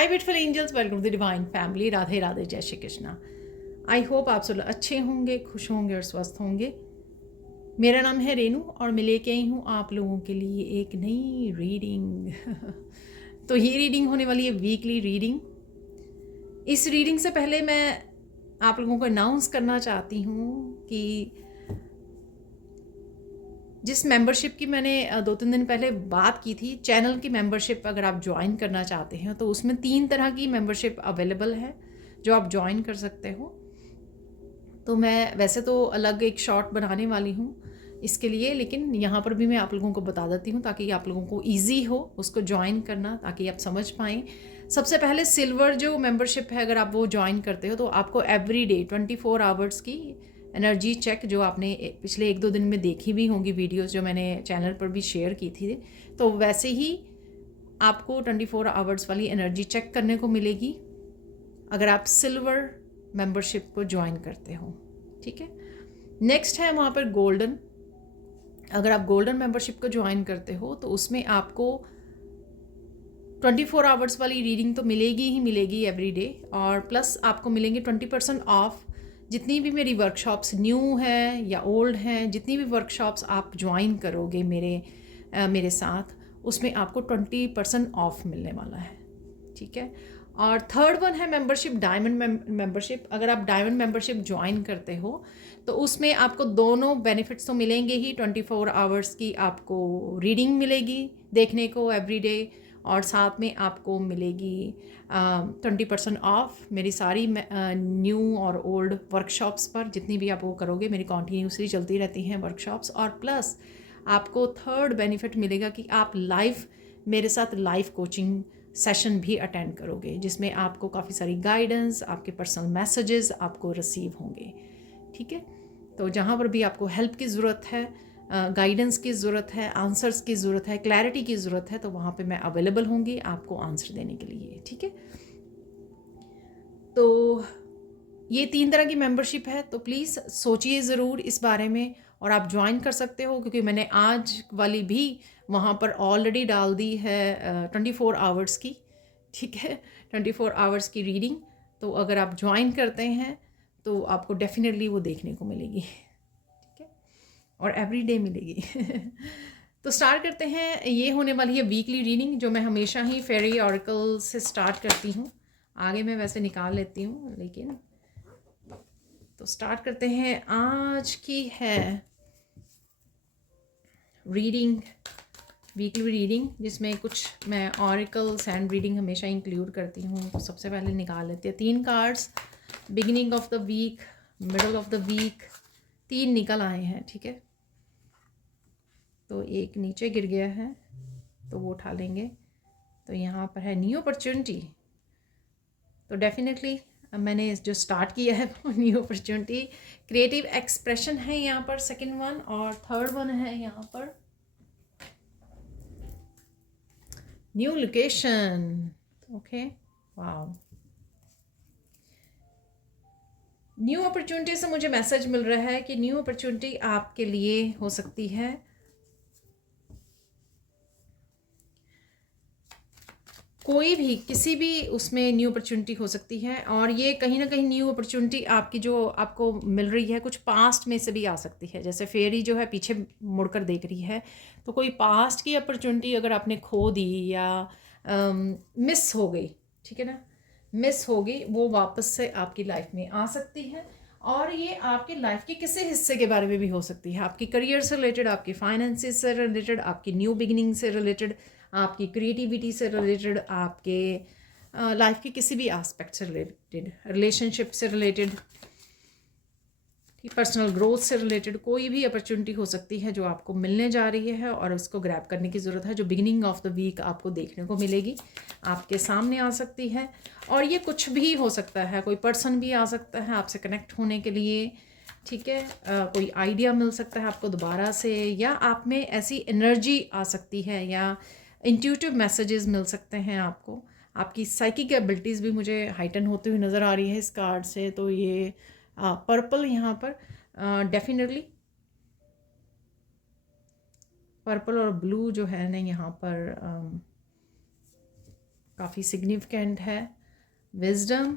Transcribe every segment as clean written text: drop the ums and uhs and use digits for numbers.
Hi beautiful angels, welcome to the divine family. Radhe Radhe, जय Shri Krishna. I hope आप सब अच्छे होंगे, खुश होंगे और स्वस्थ होंगे। मेरा नाम है रेनू और मैं लेके आई हूँ आप लोगों के लिए एक नई रीडिंग। तो ये रीडिंग होने वाली है वीकली रीडिंग। इस रीडिंग से पहले मैं आप लोगों को अनाउंस करना चाहती हूँ कि जिस मेंबरशिप की मैंने 2-3 दिन पहले बात की थी, चैनल की मेंबरशिप अगर आप ज्वाइन करना चाहते हैं तो उसमें 3 तरह की मेंबरशिप अवेलेबल है जो आप ज्वाइन कर सकते हो। तो मैं वैसे तो अलग एक शॉर्ट बनाने वाली हूँ इसके लिए, लेकिन यहाँ पर भी मैं आप लोगों को बता देती हूँ ताकि आप लोगों को ईजी हो उसको ज्वाइन करना, ताकि आप समझ पाएँ। सबसे पहले सिल्वर जो मेंबरशिप है, अगर आप वो ज्वाइन करते हो तो आपको एवरी डे 24 आवर्स की एनर्जी चेक, जो आपने पिछले 1-2 दिन में देखी भी होंगी वीडियोस जो मैंने चैनल पर भी शेयर की थी, तो वैसे ही आपको 24 आवर्स वाली एनर्जी चेक करने को मिलेगी अगर आप सिल्वर मेंबरशिप को ज्वाइन करते हो। ठीक है। नेक्स्ट है वहाँ पर गोल्डन। अगर आप गोल्डन मेंबरशिप को ज्वाइन करते हो तो उसमें आपको 24 आवर्स वाली रीडिंग तो मिलेगी ही मिलेगी एवरी डे, और प्लस आपको मिलेंगे 20% ऑफ जितनी भी मेरी वर्कशॉप्स न्यू हैं या ओल्ड हैं, जितनी भी वर्कशॉप्स आप ज्वाइन करोगे मेरे साथ, उसमें आपको 20% ऑफ मिलने वाला है। ठीक है। और थर्ड वन है मेंबरशिप, डायमंड मेंबरशिप। अगर आप डायमंड मेंबरशिप ज्वाइन करते हो तो उसमें आपको दोनों बेनिफिट्स तो मिलेंगे ही। 24 आवर्स की आपको रीडिंग मिलेगी देखने को एवरी डे, और साथ में आपको मिलेगी 20% ऑफ मेरी सारी न्यू और ओल्ड वर्कशॉप्स पर, जितनी भी आप वो करोगे मेरी कॉन्टीन्यूसली चलती रहती हैं वर्कशॉप्स। और प्लस आपको थर्ड बेनिफिट मिलेगा कि आप लाइव मेरे साथ लाइव कोचिंग सेशन भी अटेंड करोगे, जिसमें आपको काफ़ी सारी गाइडेंस, आपके पर्सनल मैसेजेस आपको रिसीव होंगे। ठीक है। तो जहाँ पर भी आपको हेल्प की ज़रूरत है, गाइडेंस की ज़रूरत है, आंसर्स की ज़रूरत है, क्लैरिटी की ज़रूरत है, तो वहाँ पे मैं अवेलेबल होंगी आपको आंसर देने के लिए। ठीक है। तो ये 3 तरह की मेंबरशिप है, तो प्लीज़ सोचिए ज़रूर इस बारे में और आप ज्वाइन कर सकते हो, क्योंकि मैंने आज वाली भी वहाँ पर ऑलरेडी डाल दी है 24 आवर्स की। ठीक है। 24 आवर्स की रीडिंग, तो अगर आप ज्वाइन करते हैं तो आपको डेफिनेटली वो देखने को मिलेगी। ठीक है। और एवरी डे मिलेगी। तो स्टार्ट करते हैं। ये होने वाली है वीकली रीडिंग, जो मैं हमेशा ही फेरी ऑरिकल से स्टार्ट करती हूँ। आगे मैं वैसे निकाल लेती हूँ, लेकिन तो स्टार्ट करते हैं। आज की है रीडिंग, वीकली रीडिंग, जिसमें कुछ मैं ऑरिकल्स एंड रीडिंग हमेशा इंक्लूड करती हूँ। तो सबसे पहले निकाल लेते हैं 3 cards. Beginning of the week, middle of the week, 3 निकल आए हैं। ठीक है। तो एक नीचे गिर गया है तो वो उठा लेंगे। तो यहाँ पर है न्यू अपॉर्चुनिटी। तो डेफिनेटली मैंने जो स्टार्ट किया है वो न्यू अपॉर्चुनिटी। क्रिएटिव एक्सप्रेशन है यहाँ पर सेकंड वन, और थर्ड वन है यहाँ पर new location. Okay, wow. New opportunity से मुझे मैसेज मिल रहा है कि न्यू अपॉर्चुनिटी आपके लिए हो सकती है। कोई भी किसी भी उसमें न्यू अपॉर्चुनिटी हो सकती है, और ये कहीं ना कहीं न्यू अपॉर्चुनिटी आपकी जो आपको मिल रही है कुछ पास्ट में से भी आ सकती है। जैसे फेरी जो है पीछे मुड़कर देख रही है, तो कोई पास्ट की अपॉर्चुनिटी अगर आपने खो दी या मिस हो गई, ठीक है ना, मिस हो गई, वो वापस से आपकी लाइफ में आ सकती है। और ये आपकी लाइफ के किसी हिस्से के बारे में भी हो सकती है, आपकी करियर से रिलेटेड, आपकी फाइनेंसिस से रिलेटेड, आपकी न्यू बिगिनिंग से रिलेटेड, आपकी क्रिएटिविटी से रिलेटेड, आपके लाइफ के किसी भी एस्पेक्ट से रिलेटेड, रिलेशनशिप से रिलेटेड, पर्सनल ग्रोथ से रिलेटेड कोई भी अपॉर्चुनिटी हो सकती है जो आपको मिलने जा रही है, और उसको ग्रैब करने की ज़रूरत है। जो बिगिनिंग ऑफ द वीक आपको देखने को मिलेगी, आपके सामने आ सकती है। और ये कुछ भी हो सकता है, कोई पर्सन भी आ सकता है आपसे कनेक्ट होने के लिए। ठीक है। कोई आइडिया मिल सकता है आपको दोबारा से, या आप में ऐसी एनर्जी आ सकती है, या इंट्यूटिव मैसेजेस मिल सकते हैं आपको। आपकी साइकिक एबिलिटीज़ भी मुझे हाइटन होते हुए नज़र आ रही है इस कार्ड से। तो ये पर्पल यहाँ पर डेफिनेटली पर्पल और ब्लू जो है ना यहाँ पर काफ़ी सिग्निफिकेंट है। विजडम,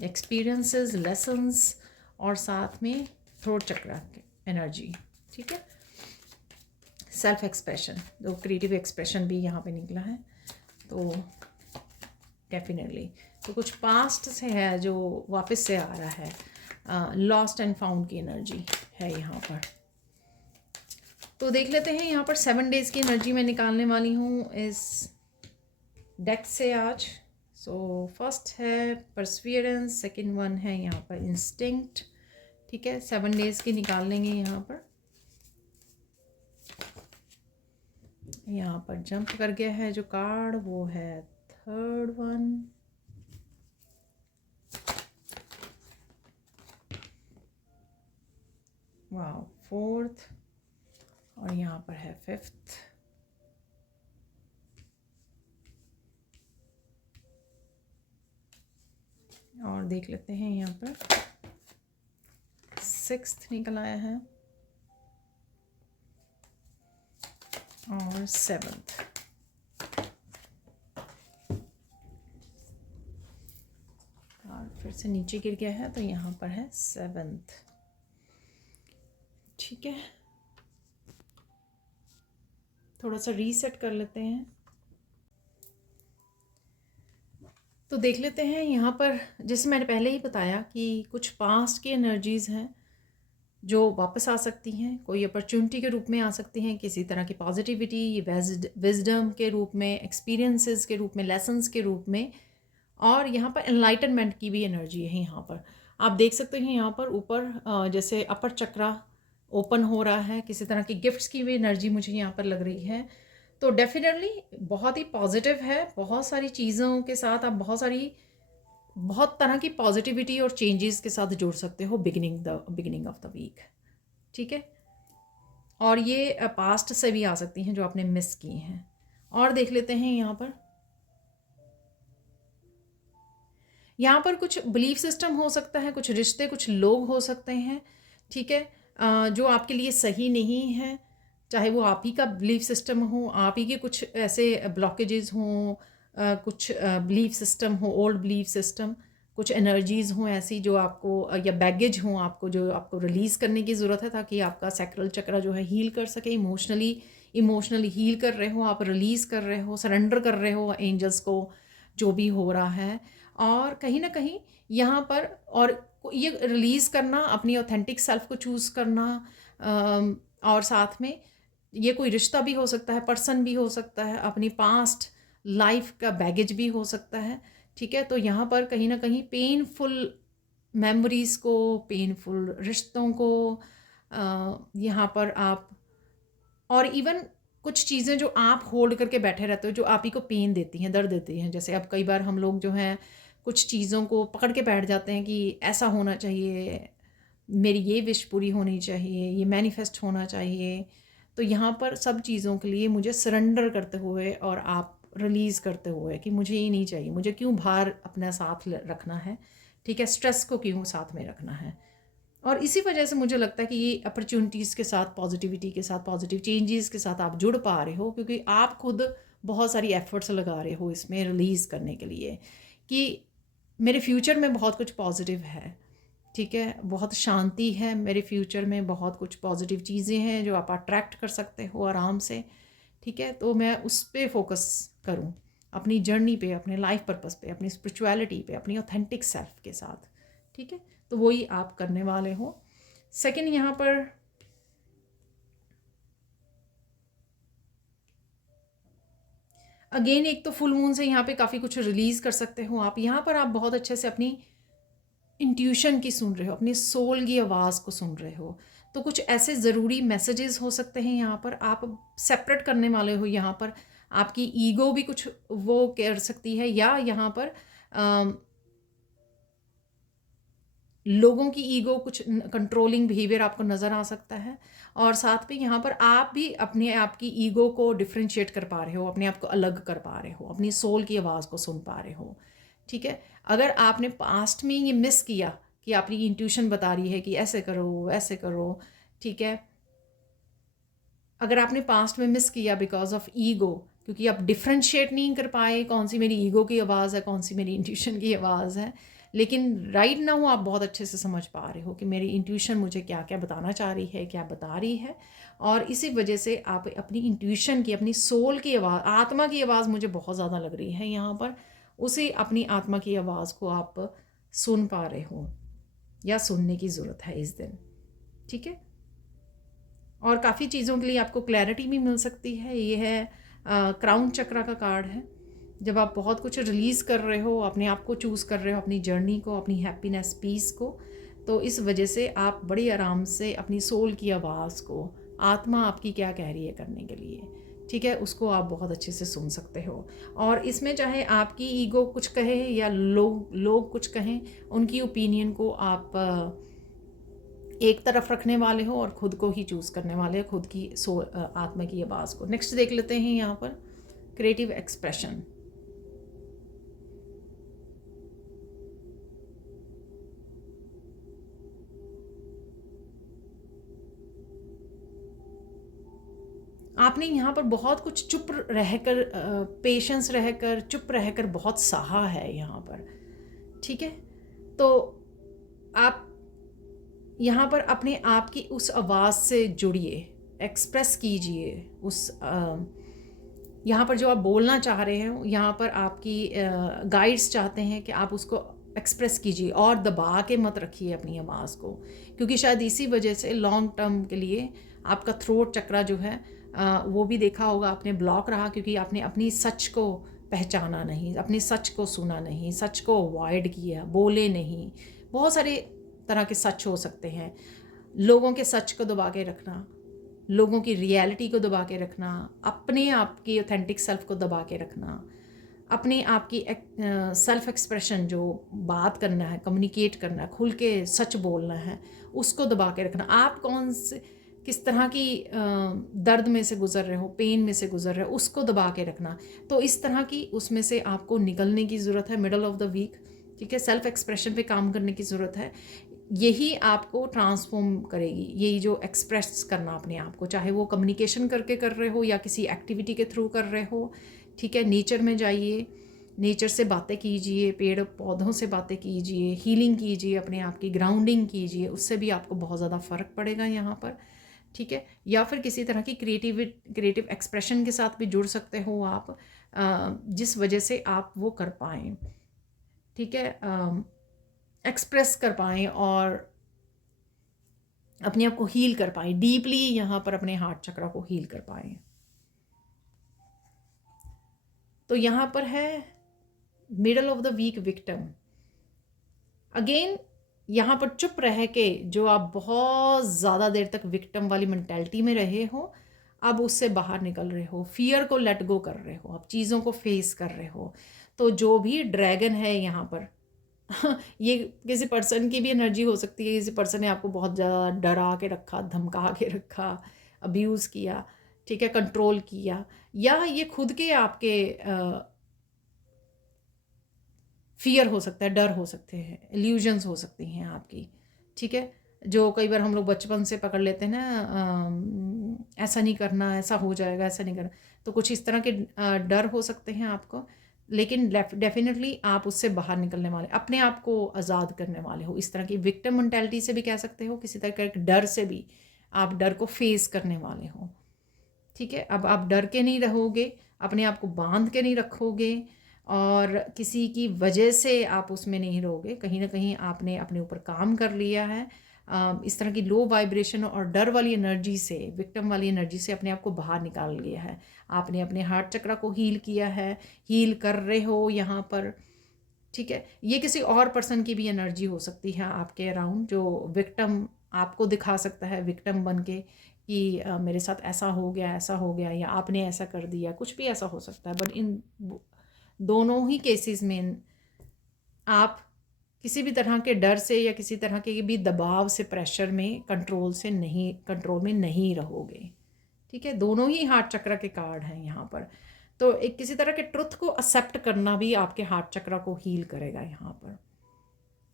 एक्सपीरियंसेस, लेसन्स और साथ में थ्रोट चक्र की एनर्जी, ठीक है। सेल्फ एक्सप्रेशन, तो क्रिएटिव एक्सप्रेशन भी यहाँ पे निकला है, तो डेफिनेटली तो कुछ पास्ट से है जो वापस से आ रहा है। लॉस्ट एंड फाउंड की एनर्जी है यहाँ पर। तो देख लेते हैं यहाँ पर 7 डेज़ की एनर्जी मैं निकालने वाली हूँ इस डेक से आज। सो फर्स्ट है परसिवियरेंस, सेकंड वन है यहाँ पर इंस्टिंक्ट, ठीक है। 7 डेज़ की निकाल लेंगे यहाँ पर। यहाँ पर जंप कर गया है जो कार्ड, वो है थर्ड वन, वाह फोर्थ, और यहाँ पर है फिफ्थ, और देख लेते हैं यहाँ पर सिक्स्थ निकल आया है और सेवंथ। और फिर से नीचे गिर गया है तो यहाँ पर है सेवंथ, ठीक है। थोड़ा सा रीसेट कर लेते हैं। तो देख लेते हैं यहाँ पर, जैसे मैंने पहले ही बताया कि कुछ पास्ट की एनर्जीज़ हैं जो वापस आ सकती हैं, कोई अपॉर्चुनिटी के रूप में आ सकती हैं, किसी तरह की पॉजिटिविटी, विजडम के रूप में, एक्सपीरियंसेस के रूप में, लेसन्स के रूप में, और यहाँ पर एनलाइटनमेंट की भी एनर्जी है। यहाँ पर आप देख सकते हैं यहाँ पर ऊपर जैसे अपर चक्रा ओपन हो रहा है, किसी तरह की गिफ्ट्स की भी एनर्जी मुझे यहाँ पर लग रही है। तो डेफिनेटली बहुत ही पॉजिटिव है, बहुत सारी चीज़ों के साथ आप बहुत तरह की पॉजिटिविटी और चेंजेस के साथ जुड़ सकते हो बिगिनिंग ऑफ द वीक, ठीक है। और ये पास्ट से भी आ सकती हैं जो आपने मिस की हैं। और देख लेते हैं यहाँ पर कुछ बिलीफ सिस्टम हो सकता है, कुछ रिश्ते, कुछ लोग हो सकते हैं, ठीक है, जो आपके लिए सही नहीं है, चाहे वो आप ही का बिलीफ सिस्टम हो, आप ही के कुछ ऐसे ब्लॉकेजेस हों, कुछ बिलीफ सिस्टम हो, ओल्ड बिलीफ सिस्टम, कुछ एनर्जीज़ हों ऐसी जो आपको, या बैगेज हों आपको, जो आपको रिलीज़ करने की ज़रूरत है ताकि आपका सैक्रल चक्र जो है हील कर सके, इमोशनली हील कर रहे हो आप, रिलीज़ कर रहे हो, सरेंडर कर रहे हो एंजल्स को, जो भी हो रहा है। और कहीं ना कहीं यहाँ पर, और ये रिलीज़ करना, अपनी ऑथेंटिक सेल्फ को चूज़ करना, और साथ में ये कोई रिश्ता भी हो सकता है, पर्सन भी हो सकता है, अपनी पास्ट लाइफ का बैगेज भी हो सकता है, ठीक है। तो यहाँ पर कहीं ना कहीं पेनफुल मेमोरीज़ को, पेनफुल रिश्तों को यहाँ पर आप, और इवन कुछ चीज़ें जो आप होल्ड करके बैठे रहते हो जो आप ही को पेन देती हैं, दर्द देती हैं, जैसे अब कई बार हम लोग जो हैं कुछ चीज़ों को पकड़ के बैठ जाते हैं कि ऐसा होना चाहिए, मेरी ये विश पूरी होनी चाहिए, ये मैनिफेस्ट होना चाहिए। तो यहाँ पर सब चीज़ों के लिए मुझे सरेंडर करते हुए और आप रिलीज़ करते हुए कि मुझे ये नहीं चाहिए, मुझे क्यों भार अपना साथ रखना है, ठीक है, स्ट्रेस को क्यों साथ में रखना है। और इसी वजह से मुझे लगता है कि ये अपॉर्चुनिटीज़ के साथ, पॉजिटिविटी के साथ, पॉजिटिव चेंजेस के साथ आप जुड़ पा रहे हो, क्योंकि आप खुद बहुत सारी एफर्ट्स लगा रहे हो इसमें रिलीज़ करने के लिए कि मेरे फ्यूचर में बहुत कुछ पॉजिटिव है, ठीक है, बहुत शांति है मेरे फ्यूचर में, बहुत कुछ पॉजिटिव चीज़ें हैं जो आप अट्रैक्ट कर सकते हो आराम से, ठीक है। तो मैं उस पर फोकस करूँ, अपनी जर्नी पे, अपने लाइफ पर्पस पे, अपनी स्पिरिचुअलिटी पे, अपनी ऑथेंटिक सेल्फ के साथ, ठीक है। तो वही आप करने वाले हो। सेकंड यहाँ पर अगेन एक तो फुल मून से यहाँ पे काफ़ी कुछ रिलीज़ कर सकते हो आप। यहाँ पर आप बहुत अच्छे से अपनी इंट्यूशन की सुन रहे हो, अपनी सोल की आवाज़ को सुन रहे हो। तो कुछ ऐसे ज़रूरी मैसेजेस हो सकते हैं यहाँ पर, आप सेपरेट करने वाले हो। यहाँ पर आपकी ईगो भी कुछ वो कर सकती है, या यहाँ पर लोगों की ईगो, कुछ कंट्रोलिंग बिहेवियर आपको नज़र आ सकता है। और साथ में यहाँ पर आप भी अपने आप की ईगो को डिफ्रेंशिएट कर पा रहे हो, अपने आप को अलग कर पा रहे हो, अपनी सोल की आवाज़ को सुन पा रहे हो, ठीक है। अगर आपने पास्ट में ये मिस किया कि आपकी इंट्यूशन बता रही है कि ऐसे करो, ऐसे करो, ठीक है, अगर आपने पास्ट में मिस किया बिकॉज ऑफ ईगो, क्योंकि आप डिफ्रेंशिएट नहीं कर पाए कौन सी मेरी ईगो की आवाज़ है, कौन सी मेरी इंट्यूशन की आवाज़ है। लेकिन राइट नाउ आप बहुत अच्छे से समझ पा रहे हो कि मेरी इंट्यूशन मुझे क्या क्या बताना चाह रही है, क्या बता रही है। और इसी वजह से आप अपनी इंट्यूशन की, अपनी सोल की आवाज़, आत्मा की आवाज़ मुझे बहुत ज़्यादा लग रही है यहाँ पर, उसी अपनी आत्मा की आवाज़ को आप सुन पा रहे हो या सुनने की ज़रूरत है इस दिन। ठीक है, और काफ़ी चीज़ों के लिए आपको क्लैरिटी भी मिल सकती है। ये है क्राउन चक्रा का कार्ड है। जब आप बहुत कुछ रिलीज़ कर रहे हो, अपने आप को चूज़ कर रहे हो, अपनी जर्नी को, अपनी हैप्पीनेस, पीस को, तो इस वजह से आप बड़ी आराम से अपनी सोल की आवाज़ को, आत्मा आपकी क्या कह रही है करने के लिए, ठीक है, उसको आप बहुत अच्छे से सुन सकते हो। और इसमें चाहे आपकी ईगो कुछ कहे या लोग कुछ कहें, उनकी ओपिनियन को आप एक तरफ रखने वाले हो और ख़ुद को ही चूज़ करने वाले हो, खुद की आत्मा की आवाज़ को। नेक्स्ट देख लेते हैं यहाँ पर क्रिएटिव एक्सप्रेशन। आपने यहाँ पर बहुत कुछ चुप रहकर, पेशेंस रहकर, चुप रहकर बहुत सहा है यहाँ पर। ठीक है, तो आप यहाँ पर अपने आप की उस आवाज़ से जुड़िए, एक्सप्रेस कीजिए उस यहाँ पर जो आप बोलना चाह रहे हो, यहाँ पर आपकी गाइड्स चाहते हैं कि आप उसको एक्सप्रेस कीजिए और दबा के मत रखिए अपनी आवाज़ को, क्योंकि शायद इसी वजह से लॉन्ग टर्म के लिए आपका थ्रोट चक्रा जो है वो भी देखा होगा आपने ब्लॉक रहा, क्योंकि आपने अपनी सच को पहचाना नहीं, अपने सच को सुना नहीं, सच को अवॉइड किया, बोले नहीं। बहुत सारे तरह के सच हो सकते हैं। लोगों के सच को दबा के रखना, लोगों की रियलिटी को दबा के रखना, अपने आप की ऑथेंटिक सेल्फ को दबा के रखना, अपने आप की सेल्फ एक्सप्रेशन, जो बात करना है, कम्युनिकेट करना है, खुल के सच बोलना है, उसको दबा के रखना। आप कौन से किस तरह की दर्द में से गुज़र रहे हो, पेन में से गुज़र रहे हो, उसको दबा के रखना। तो इस तरह की उसमें से आपको निकलने की ज़रूरत है मिडल ऑफ द वीक। ठीक है, सेल्फ एक्सप्रेशन पे काम करने की ज़रूरत है। यही आपको ट्रांसफॉर्म करेगी, यही जो एक्सप्रेस करना अपने आप को, चाहे वो कम्युनिकेशन करके कर रहे हो या किसी एक्टिविटी के थ्रू कर रहे हो। ठीक है, नेचर में जाइए, नेचर से बातें कीजिए, पेड़ पौधों से बातें कीजिए, हीलिंग कीजिए, अपने आप की ग्राउंडिंग कीजिए, उससे भी आपको बहुत ज़्यादा फ़र्क पड़ेगा यहाँ पर। ठीक है, या फिर किसी तरह की क्रिएटिव एक्सप्रेशन के साथ भी जुड़ सकते हो आप, जिस वजह से आप वो कर पाएँ। ठीक है, एक्सप्रेस कर पाएँ और अपने आप को हील कर पाएँ, डीपली यहाँ पर अपने हार्ट चक्रा को हील कर पाएँ। तो यहाँ पर है middle of the week victim. Again यहाँ पर चुप रह के जो आप बहुत ज़्यादा देर तक विक्टिम वाली मेंटालिटी में रहे हो, अब उससे बाहर निकल रहे हो, फियर को लेट गो कर रहे हो, अब चीज़ों को फेस कर रहे हो। तो जो भी ड्रैगन है यहाँ पर ये किसी पर्सन की भी एनर्जी हो सकती है, किसी पर्सन ने आपको बहुत ज़्यादा डरा के रखा, धमका के रखा, अब्यूज़ किया, ठीक है, कंट्रोल किया, या ये खुद के आपके फियर हो सकता है, डर हो सकते हैं, इल्यूजन्स हो सकती हैं आपकी। ठीक है, जो कई बार हम लोग बचपन से पकड़ लेते हैं ना, ऐसा नहीं करना, ऐसा हो जाएगा, ऐसा नहीं करना, तो कुछ इस तरह के डर हो सकते हैं आपको। लेकिन डेफिनेटली आप उससे बाहर निकलने वाले, अपने आप को आज़ाद करने वाले हो। इस तरह की विक्टिम मेंटालिटी से भी कह सकते हो, किसी तरह के डर से भी आप डर को फेस करने वाले हो। ठीक है, अब आप डर के नहीं रहोगे, अपने आप को बांध के नहीं रखोगे और किसी की वजह से आप उसमें नहीं रहोगे। कहीं ना कहीं आपने अपने ऊपर काम कर लिया है, इस तरह की लो वाइब्रेशन और डर वाली एनर्जी से, विक्टिम वाली एनर्जी से अपने आप को बाहर निकाल लिया है। आपने अपने हार्ट चक्रा को हील किया है, हील कर रहे हो यहाँ पर। ठीक है, ये किसी और पर्सन की भी एनर्जी हो सकती है आपके अराउंड, जो विक्टिम आपको दिखा सकता है, विक्टिम बन के कि मेरे साथ ऐसा हो गया, ऐसा हो गया, या आपने ऐसा कर दिया, कुछ भी ऐसा हो सकता है। बट इन दोनों ही केसेस में आप किसी भी तरह के डर से या किसी तरह के भी दबाव से, प्रेशर में, कंट्रोल में नहीं रहोगे। ठीक है, दोनों ही हार्ट चक्र के कार्ड हैं यहाँ पर। तो एक किसी तरह के ट्रुथ को एक्सेप्ट करना भी आपके हार्ट चक्र को हील करेगा यहाँ पर,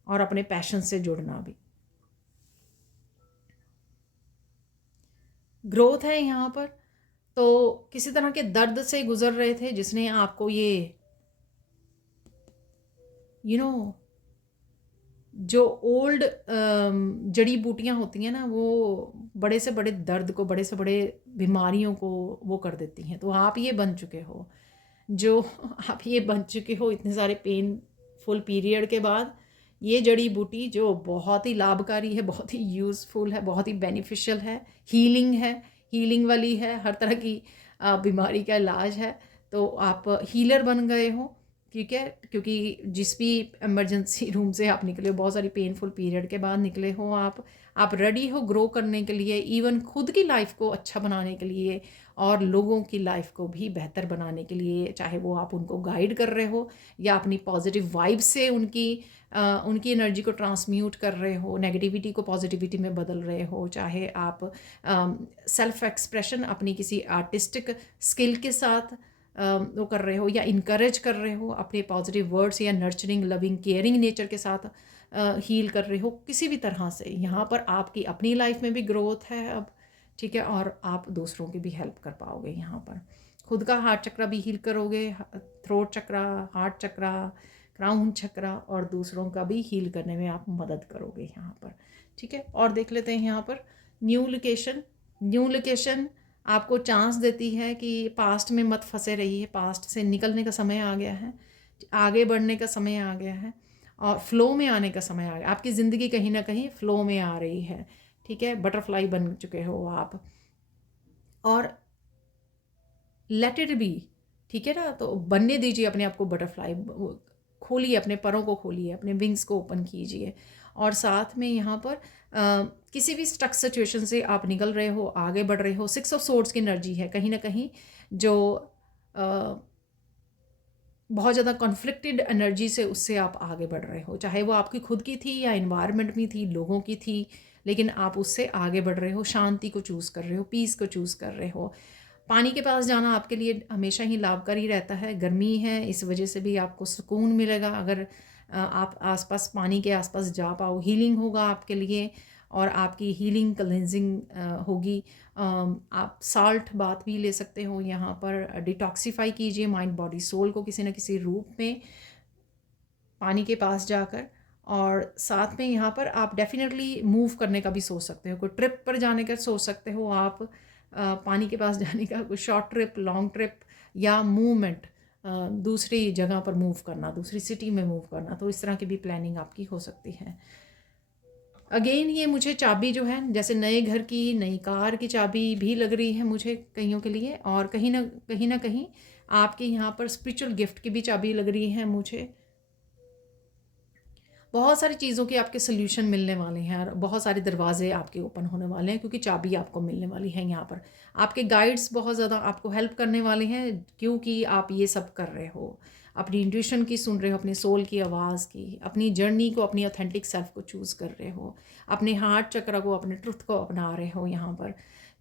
और अपने पैशन से जुड़ना भी। ग्रोथ है यहाँ पर, तो किसी तरह के दर्द से गुजर रहे थे जिसने आपको ये यू नो जो ओल्ड जड़ी बूटियां होती हैं ना, वो बड़े से बड़े दर्द को, बड़े से बड़े बीमारियों को वो कर देती हैं। तो आप ये बन चुके हो, जो आप ये बन चुके हो इतने सारे पेनफुल पीरियड के बाद। ये जड़ी बूटी जो बहुत ही लाभकारी है, बहुत ही यूज़फुल है, बहुत ही बेनिफिशियल है, हीलिंग वाली है, हर तरह की बीमारी का इलाज है। तो आप हीलर बन गए हो, ठीक है, क्योंकि जिस भी इमरजेंसी रूम से आप निकले हो, बहुत सारी पेनफुल पीरियड के बाद निकले हो, आप रेडी हो ग्रो करने के लिए, इवन खुद की लाइफ को अच्छा बनाने के लिए और लोगों की लाइफ को भी बेहतर बनाने के लिए। चाहे वो आप उनको गाइड कर रहे हो या अपनी पॉजिटिव वाइब से उनकी एनर्जी को ट्रांसम्यूट कर रहे हो, नेगेटिविटी को पॉजिटिविटी में बदल रहे हो, चाहे आप सेल्फ एक्सप्रेशन अपनी किसी आर्टिस्टिक स्किल के साथ वो कर रहे हो या इनकरेज कर रहे हो अपने पॉजिटिव वर्ड्स या नर्चरिंग लविंग केयरिंग नेचर के साथ हील कर रहे हो किसी भी तरह से। यहाँ पर आपकी अपनी लाइफ में भी ग्रोथ है अब, ठीक है, और आप दूसरों की भी हेल्प कर पाओगे। यहाँ पर खुद का हार्ट चक्रा भी हील करोगे, थ्रोट चक्रा, हार्ट चक्रा, क्राउन चक्रा, और दूसरों का भी हील करने में आप मदद करोगे यहाँ पर, ठीक है। और देख लेते हैं यहाँ पर न्यू लोकेशन आपको चांस देती है कि पास्ट में मत फंसे रहिए, पास्ट से निकलने का समय आ गया है, आगे बढ़ने का समय आ गया है और फ्लो में आने का समय आ गया। आपकी ज़िंदगी कहीं ना कहीं फ्लो में आ रही है, ठीक है, बटरफ्लाई बन चुके हो आप, और लेट इट बी, ठीक है ना। तो बनने दीजिए अपने आप को बटरफ्लाई, खोलिए अपने परों को, खोलिए अपने विंग्स को ओपन कीजिए। और साथ में यहाँ पर किसी भी स्टक सिचुएशन से आप निकल रहे हो, आगे बढ़ रहे हो। 6 ऑफ सोर्ड्स की एनर्जी है कहीं ना कहीं, जो बहुत ज़्यादा कॉन्फ्लिक्टेड एनर्जी से उससे आप आगे बढ़ रहे हो, चाहे वो आपकी खुद की थी या इन्वायरमेंट में थी, लोगों की थी, लेकिन आप उससे आगे बढ़ रहे हो, शांति को चूज़ कर रहे हो, पीस को चूज़ कर रहे हो। पानी के पास जाना आपके लिए हमेशा ही लाभकारी रहता है। गर्मी है, इस वजह से भी आपको सुकून मिलेगा अगर आप आसपास पानी के आसपास जा पाओ। हीलिंग होगा आपके लिए और आपकी हीलिंग क्लेंजिंग होगी। आप साल्ट बाथ भी ले सकते हो यहाँ पर। डिटॉक्सीफाई कीजिए माइंड बॉडी सोल को किसी न किसी रूप में पानी के पास जाकर। और साथ में यहाँ पर आप डेफिनेटली मूव करने का भी सोच सकते हो, कोई ट्रिप पर जाने का सोच सकते हो आप, पानी के पास जाने का, कोई शॉर्ट ट्रिप, लॉन्ग ट्रिप या मूवमेंट, दूसरी जगह पर मूव करना, दूसरी सिटी में मूव करना। तो इस तरह की भी प्लानिंग आपकी हो सकती है। अगेन ये मुझे चाबी जो है जैसे नए घर की, नई कार की चाबी भी लग रही है मुझे कईयों के लिए, और कहीं ना कहीं आपके यहाँ पर स्पिरिचुअल गिफ्ट की भी चाबी लग रही है मुझे। बहुत सारी चीज़ों के आपके सोल्यूशन मिलने वाले हैं और बहुत सारे दरवाजे आपके ओपन होने वाले हैं, क्योंकि चाबी आपको मिलने वाली है। यहाँ पर आपके गाइड्स बहुत ज़्यादा आपको हेल्प करने वाले हैं, क्योंकि आप ये सब कर रहे हो, अपनी इंट्यूशन की सुन रहे हो, अपने सोल की आवाज़ की, अपनी जर्नी को, अपनी ऑथेंटिक सेल्फ को चूज़ कर रहे हो, अपने हार्ट चक्र को, अपने ट्रुथ को अपना रहे हो यहाँ पर,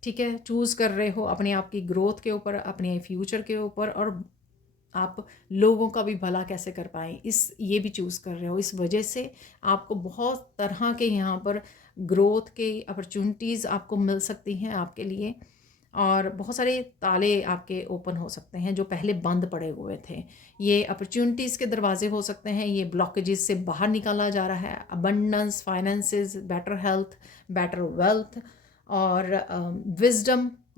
ठीक है, चूज़ कर रहे हो अपने आप की ग्रोथ के ऊपर, अपने फ्यूचर के ऊपर, और आप लोगों का भी भला कैसे कर पाएँ, ये भी चूज़ कर रहे हो। इस वजह से आपको बहुत तरह के यहाँ पर ग्रोथ के अपॉर्चुनिटीज़ आपको मिल सकती हैं आपके लिए, और बहुत सारे ताले आपके ओपन हो सकते हैं जो पहले बंद पड़े हुए थे। ये अपॉर्चुनिटीज़ के दरवाजे हो सकते हैं, ये ब्लॉकेजेस से बाहर निकाला जा रहा है। Abundance, finances, better health, better wealth, और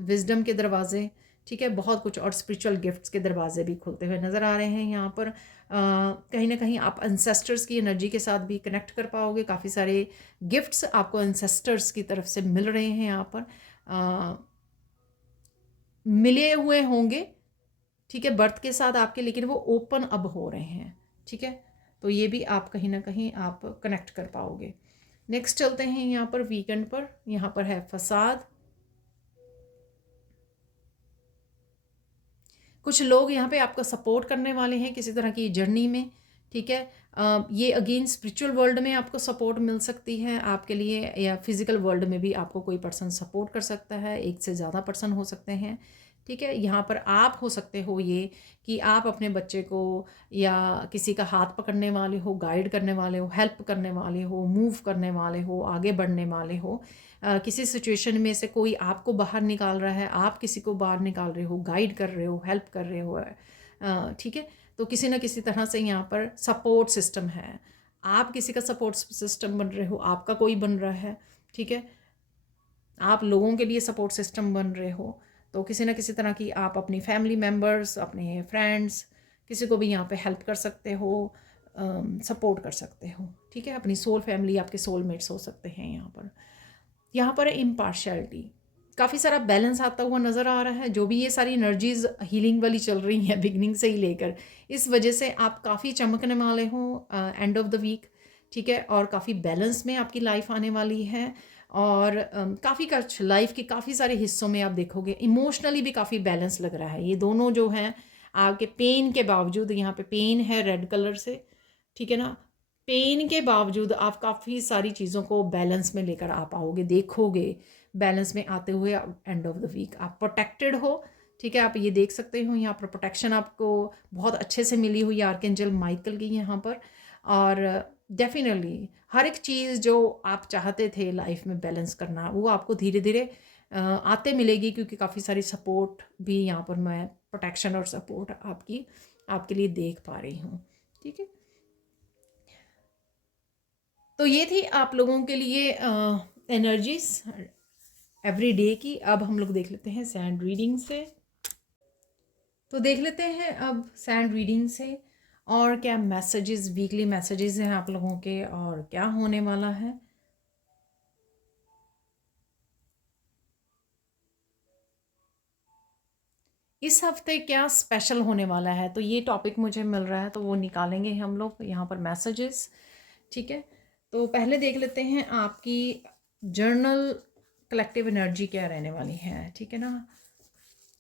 विजडम के दरवाजे, ठीक है, बहुत कुछ, और स्पिरिचुअल गिफ्ट्स के दरवाजे भी खुलते हुए नज़र आ रहे हैं यहाँ पर। कहीं ना कहीं आप एंसेस्टर्स की एनर्जी के साथ भी कनेक्ट कर पाओगे। काफ़ी सारे गिफ्ट्स आपको एंसेस्टर्स की तरफ से मिल रहे हैं यहाँ पर, मिले हुए होंगे, ठीक है, बर्थ के साथ आपके, लेकिन वो ओपन अब हो रहे हैं, ठीक है। तो ये भी आप कहीं ना कहीं आप कनेक्ट कर पाओगे। नेक्स्ट चलते हैं यहाँ पर वीकेंड पर। यहाँ पर है फसाद। कुछ लोग यहाँ पे आपका सपोर्ट करने वाले हैं किसी तरह की जर्नी में, ठीक है। ये अगेन स्पिरिचुअल वर्ल्ड में आपको सपोर्ट मिल सकती है आपके लिए, या फिजिकल वर्ल्ड में भी आपको कोई पर्सन सपोर्ट कर सकता है, एक से ज़्यादा पर्सन हो सकते हैं, ठीक है। यहाँ पर आप हो सकते हो ये कि आप अपने बच्चे को या किसी का हाथ पकड़ने वाले हो, गाइड करने वाले हो, हेल्प करने वाले हो, मूव करने वाले हो, आगे बढ़ने वाले हो। किसी सिचुएशन में से कोई आपको बाहर निकाल रहा है, आप किसी को बाहर निकाल रहे हो, गाइड कर रहे हो, हेल्प कर रहे हो, ठीक है। तो किसी ना किसी तरह से यहाँ पर सपोर्ट सिस्टम है, आप किसी का सपोर्ट सिस्टम बन रहे हो, आपका कोई बन रहा है, ठीक है, आप लोगों के लिए सपोर्ट सिस्टम बन रहे हो। तो किसी ना किसी तरह की आप अपनी फैमिली मेम्बर्स, अपने फ्रेंड्स, किसी को भी यहाँ पे हेल्प कर सकते हो, सपोर्ट कर सकते हो, ठीक है। अपनी सोल फैमिली, आपके सोलमेट्स हो सकते हैं यहाँ पर। यहाँ पर इम्पार्शियलिटी, काफ़ी सारा बैलेंस आता हुआ नज़र आ रहा है। जो भी ये सारी एनर्जीज हीलिंग वाली चल रही हैं बिगनिंग से ही लेकर, इस वजह से आप काफ़ी चमकने वाले हो एंड ऑफ द वीक, ठीक है। और काफ़ी बैलेंस में आपकी लाइफ आने वाली है। और काफ़ी कुछ लाइफ के काफ़ी सारे हिस्सों में आप देखोगे इमोशनली भी काफ़ी बैलेंस लग रहा है। ये दोनों जो हैं आपके पेन के बावजूद, यहाँ पे पेन है रेड कलर से, ठीक है ना, पेन के बावजूद आप काफ़ी सारी चीज़ों को बैलेंस में लेकर आ पाओगे, देखोगे बैलेंस में आते हुए एंड ऑफ द वीक। आप प्रोटेक्टेड हो, ठीक है, आप ये देख सकते हो यहाँ पर प्रोटेक्शन आपको बहुत अच्छे से मिली हुई है आर्कएंजल माइकल की यहाँ पर। और डेफिनेटली हर एक चीज़ जो आप चाहते थे लाइफ में बैलेंस करना, वो आपको धीरे धीरे आते मिलेगी, क्योंकि काफ़ी सारी सपोर्ट भी यहाँ पर मैं प्रोटेक्शन और सपोर्ट आपके लिए देख पा रही हूँ, ठीक है। तो ये थी आप लोगों के लिए एनर्जीज एवरी डे की। अब हम लोग देख लेते हैं सैंड रीडिंग से। तो देख लेते हैं अब सैंड रीडिंग से और क्या मैसेजेस, वीकली मैसेजेस हैं आप लोगों के, और क्या होने वाला है। इस हफ्ते क्या स्पेशल होने वाला है, तो ये टॉपिक मुझे मिल रहा है, तो वो निकालेंगे हम लोग यहाँ पर मैसेजेस, ठीक है। तो पहले देख लेते हैं आपकी जर्नल कलेक्टिव एनर्जी क्या रहने वाली है, ठीक है ना।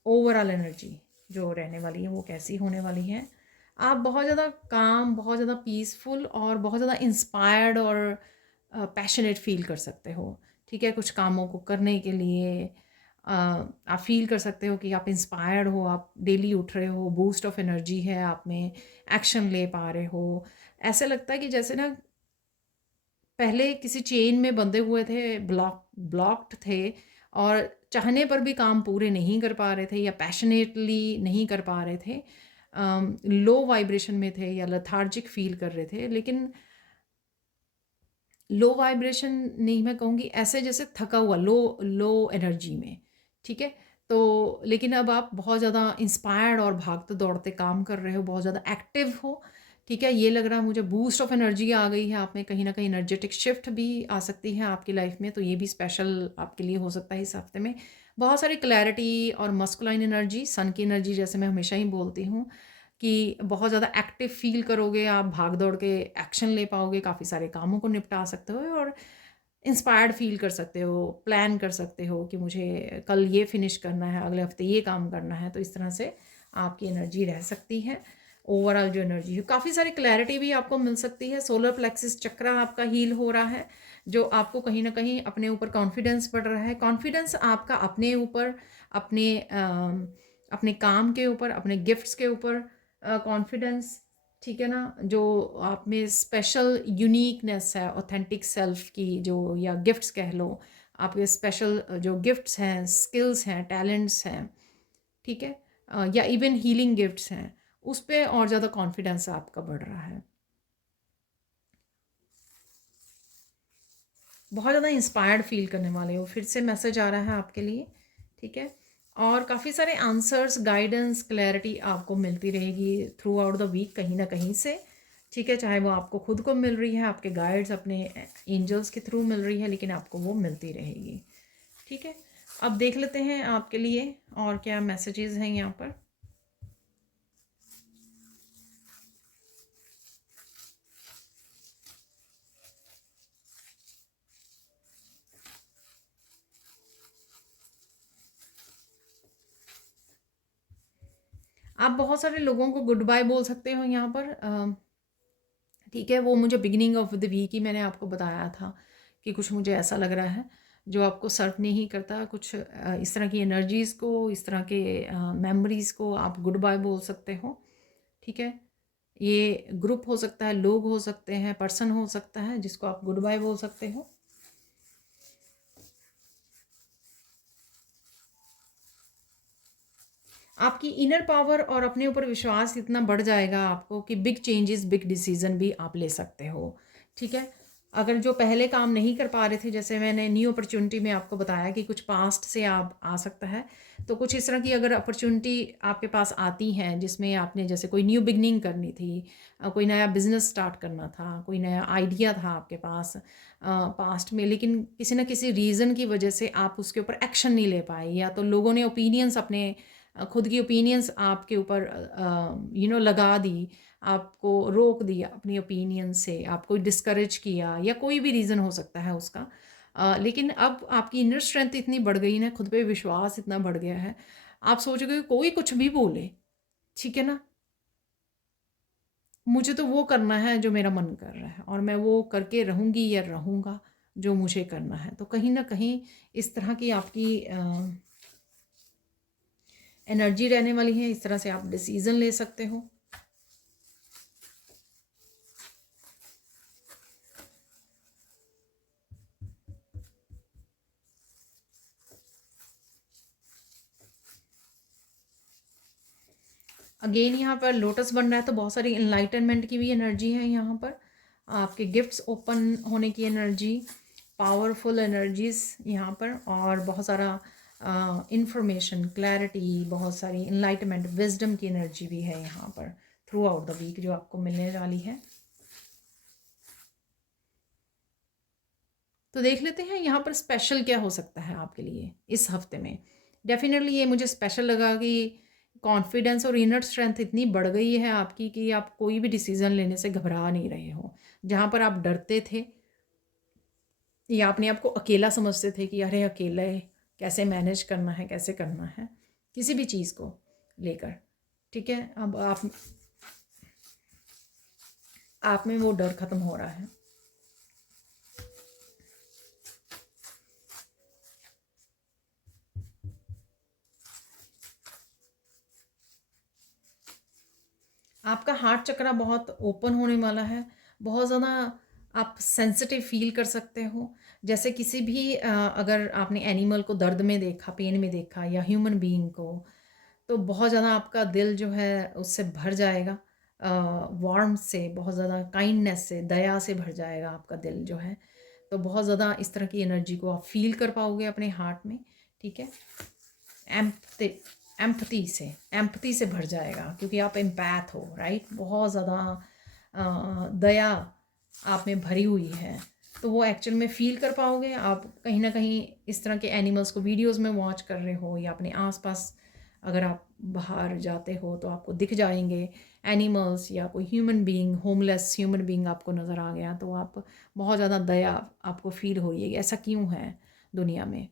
ओवरऑल एनर्जी जो रहने वाली है वो कैसी होने वाली है। आप बहुत ज़्यादा काम, बहुत ज़्यादा पीसफुल और बहुत ज़्यादा इंस्पायर्ड और पैशनेट फील कर सकते हो, ठीक है। कुछ कामों को करने के लिए आप फील कर सकते हो कि आप इंस्पायर्ड हो, आप डेली उठ रहे हो, बूस्ट ऑफ एनर्जी है आप में, एक्शन ले पा रहे हो। ऐसे लगता है कि जैसे ना पहले किसी चेन में बंधे हुए थे, ब्लॉक्ड थे, और चाहने पर भी काम पूरे नहीं कर पा रहे थे, या पैशनेटली नहीं कर पा रहे थे, लो वाइब्रेशन में थे, या लथार्जिक फील कर रहे थे। लेकिन लो वाइब्रेशन नहीं मैं कहूँगी, ऐसे जैसे थका हुआ, लो लो एनर्जी में, ठीक है। तो लेकिन अब आप बहुत ज़्यादा इंस्पायर्ड और भागते दौड़ते काम कर रहे हो, बहुत ज़्यादा एक्टिव हो, ठीक है। ये लग रहा है मुझे बूस्ट ऑफ एनर्जी आ गई है आप में, कहीं ना कहीं एनर्जेटिक शिफ्ट भी आ सकती है आपकी लाइफ में, तो ये भी स्पेशल आपके लिए हो सकता है इस हफ्ते में। बहुत सारी क्लैरिटी और मस्कुलाइन एनर्जी, सन की एनर्जी, जैसे मैं हमेशा ही बोलती हूँ कि बहुत ज़्यादा एक्टिव फील करोगे आप, भाग दौड़ के एक्शन ले पाओगे, काफ़ी सारे कामों को निपटा सकते हो, और इंस्पायर्ड फील कर सकते हो, प्लान कर सकते हो कि मुझे कल ये फिनिश करना है, अगले हफ्ते ये काम करना है। तो इस तरह से आपकी एनर्जी रह सकती है। ओवरऑल जो एनर्जी है, काफ़ी सारी क्लैरिटी भी आपको मिल सकती है। सोलर प्लेक्सिस चक्रा आपका हील हो रहा है, जो आपको कहीं ना कहीं अपने ऊपर कॉन्फिडेंस बढ़ रहा है। कॉन्फिडेंस आपका अपने ऊपर, अपने काम के ऊपर, अपने गिफ्ट्स के ऊपर कॉन्फिडेंस, ठीक है ना। जो आप में स्पेशल यूनिकनेस है, ऑथेंटिक सेल्फ की जो, या गिफ्ट्स कह लो, आपके स्पेशल जो गिफ्ट्स हैं, स्किल्स हैं, टैलेंट्स हैं, ठीक है, या इवन हीलिंग गिफ्ट्स हैं, उस पर और ज़्यादा कॉन्फिडेंस आपका बढ़ रहा है। बहुत ज़्यादा इंस्पायर्ड फील करने वाले हो, फिर से मैसेज आ रहा है आपके लिए, ठीक है। और काफ़ी सारे आंसर्स, गाइडेंस, क्लैरिटी आपको मिलती रहेगी थ्रू आउट द वीक कहीं ना कहीं से, ठीक है। चाहे वो आपको खुद को मिल रही है, आपके गाइड्स, अपने एंजल्स के थ्रू मिल रही है, लेकिन आपको वो मिलती रहेगी, ठीक है। अब देख लेते हैं आपके लिए और क्या मैसेजेस हैं यहाँ पर। आप बहुत सारे लोगों को गुड बाय बोल सकते हो यहाँ पर, ठीक है। वो मुझे बिगिनिंग ऑफ द वीक ही मैंने आपको बताया था कि कुछ मुझे ऐसा लग रहा है जो आपको सर्व नहीं करता, कुछ इस तरह की एनर्जीज़ को, इस तरह के मेमोरीज़ को आप गुड बाय बोल सकते हो, ठीक है। ये ग्रुप हो सकता है, लोग हो सकते हैं, पर्सन हो सकता है जिसको आप गुड बाय बोल सकते हो। आपकी इनर पावर और अपने ऊपर विश्वास इतना बढ़ जाएगा आपको कि बिग चेंजेस, बिग डिसीजन भी आप ले सकते हो। ठीक है, अगर जो पहले काम नहीं कर पा रहे थे, जैसे मैंने न्यू अपॉर्चुनिटी में आपको बताया कि कुछ पास्ट से आप आ सकता है, तो कुछ इस तरह की अगर अपॉर्चुनिटी आपके पास आती हैं जिसमें आपने जैसे कोई न्यू बिगनिंग करनी थी, कोई नया बिजनेस स्टार्ट करना था, कोई नया आइडिया था आपके पास पास्ट में, लेकिन किसी ना किसी रीज़न की वजह से आप उसके ऊपर एक्शन नहीं ले पाए, या तो लोगों ने ओपिनियंस अपने खुद की ओपिनियंस आपके ऊपर लगा दी, आपको रोक दिया अपनी ओपिनियन से, आपको डिस्करेज किया, या कोई भी रीज़न हो सकता है उसका। लेकिन अब आपकी इनर स्ट्रेंथ इतनी बढ़ गई ना, खुद पे विश्वास इतना बढ़ गया है, आप सोचोगे कि कोई कुछ भी बोले, ठीक है ना, मुझे तो वो करना है जो मेरा मन कर रहा है, और मैं वो करके रहूँगी या रहूँगा जो मुझे करना है। तो कहीं ना कहीं इस तरह की आपकी एनर्जी रहने वाली है, इस तरह से आप डिसीज़न ले सकते हो। अगेन यहाँ पर लोटस बन रहा है, तो बहुत सारी इनलाइटनमेंट की भी एनर्जी है यहाँ पर, आपके गिफ्ट्स ओपन होने की एनर्जी, पावरफुल एनर्जीज यहाँ पर, और बहुत सारा इंफॉर्मेशन, क्लैरिटी, बहुत सारी इनलाइटमेंट, विजडम की एनर्जी भी है यहाँ पर थ्रू आउट द वीक जो आपको मिलने वाली है। तो देख लेते हैं यहाँ पर स्पेशल क्या हो सकता है आपके लिए इस हफ्ते में। डेफिनेटली ये मुझे स्पेशल लगा कि कॉन्फिडेंस और इनर स्ट्रेंथ इतनी बढ़ गई है आपकी कि आप कोई भी डिसीज़न लेने से घबरा नहीं रहे हो। जहाँ पर आप डरते थे या अपने आप को अकेला समझते थे कि अरे अकेला है, कैसे मैनेज करना है, कैसे करना है किसी भी चीज़ को लेकर, ठीक है, अब आप में वो डर ख़त्म हो रहा है। आपका हार्ट चक्रा बहुत ओपन होने वाला है, बहुत ज़्यादा आप सेंसिटिव फील कर सकते हो। जैसे किसी भी अगर आपने एनिमल को दर्द में देखा, पेन में देखा, या ह्यूमन बीइंग को, तो बहुत ज़्यादा आपका दिल जो है उससे भर जाएगा, वार्म से, बहुत ज़्यादा काइंडनेस से, दया से भर जाएगा आपका दिल जो है। तो बहुत ज़्यादा इस तरह की एनर्जी को आप फील कर पाओगे अपने हार्ट में, ठीक है। एम्पति एम्पति से भर जाएगा, क्योंकि आप एम्पैथ हो, राइट। बहुत ज़्यादा दया आप में भरी हुई है, तो वो एक्चुअल में फील कर पाओगे आप। कहीं ना कहीं इस तरह के एनिमल्स को वीडियोस में वॉच कर रहे हो, या अपने आसपास अगर आप बाहर जाते हो तो आपको दिख जाएंगे एनिमल्स, या कोई human being, homeless human being आपको नज़र आ गया, तो आप बहुत ज़्यादा दया आपको फील होगी। ऐसा क्यों है दुनिया में,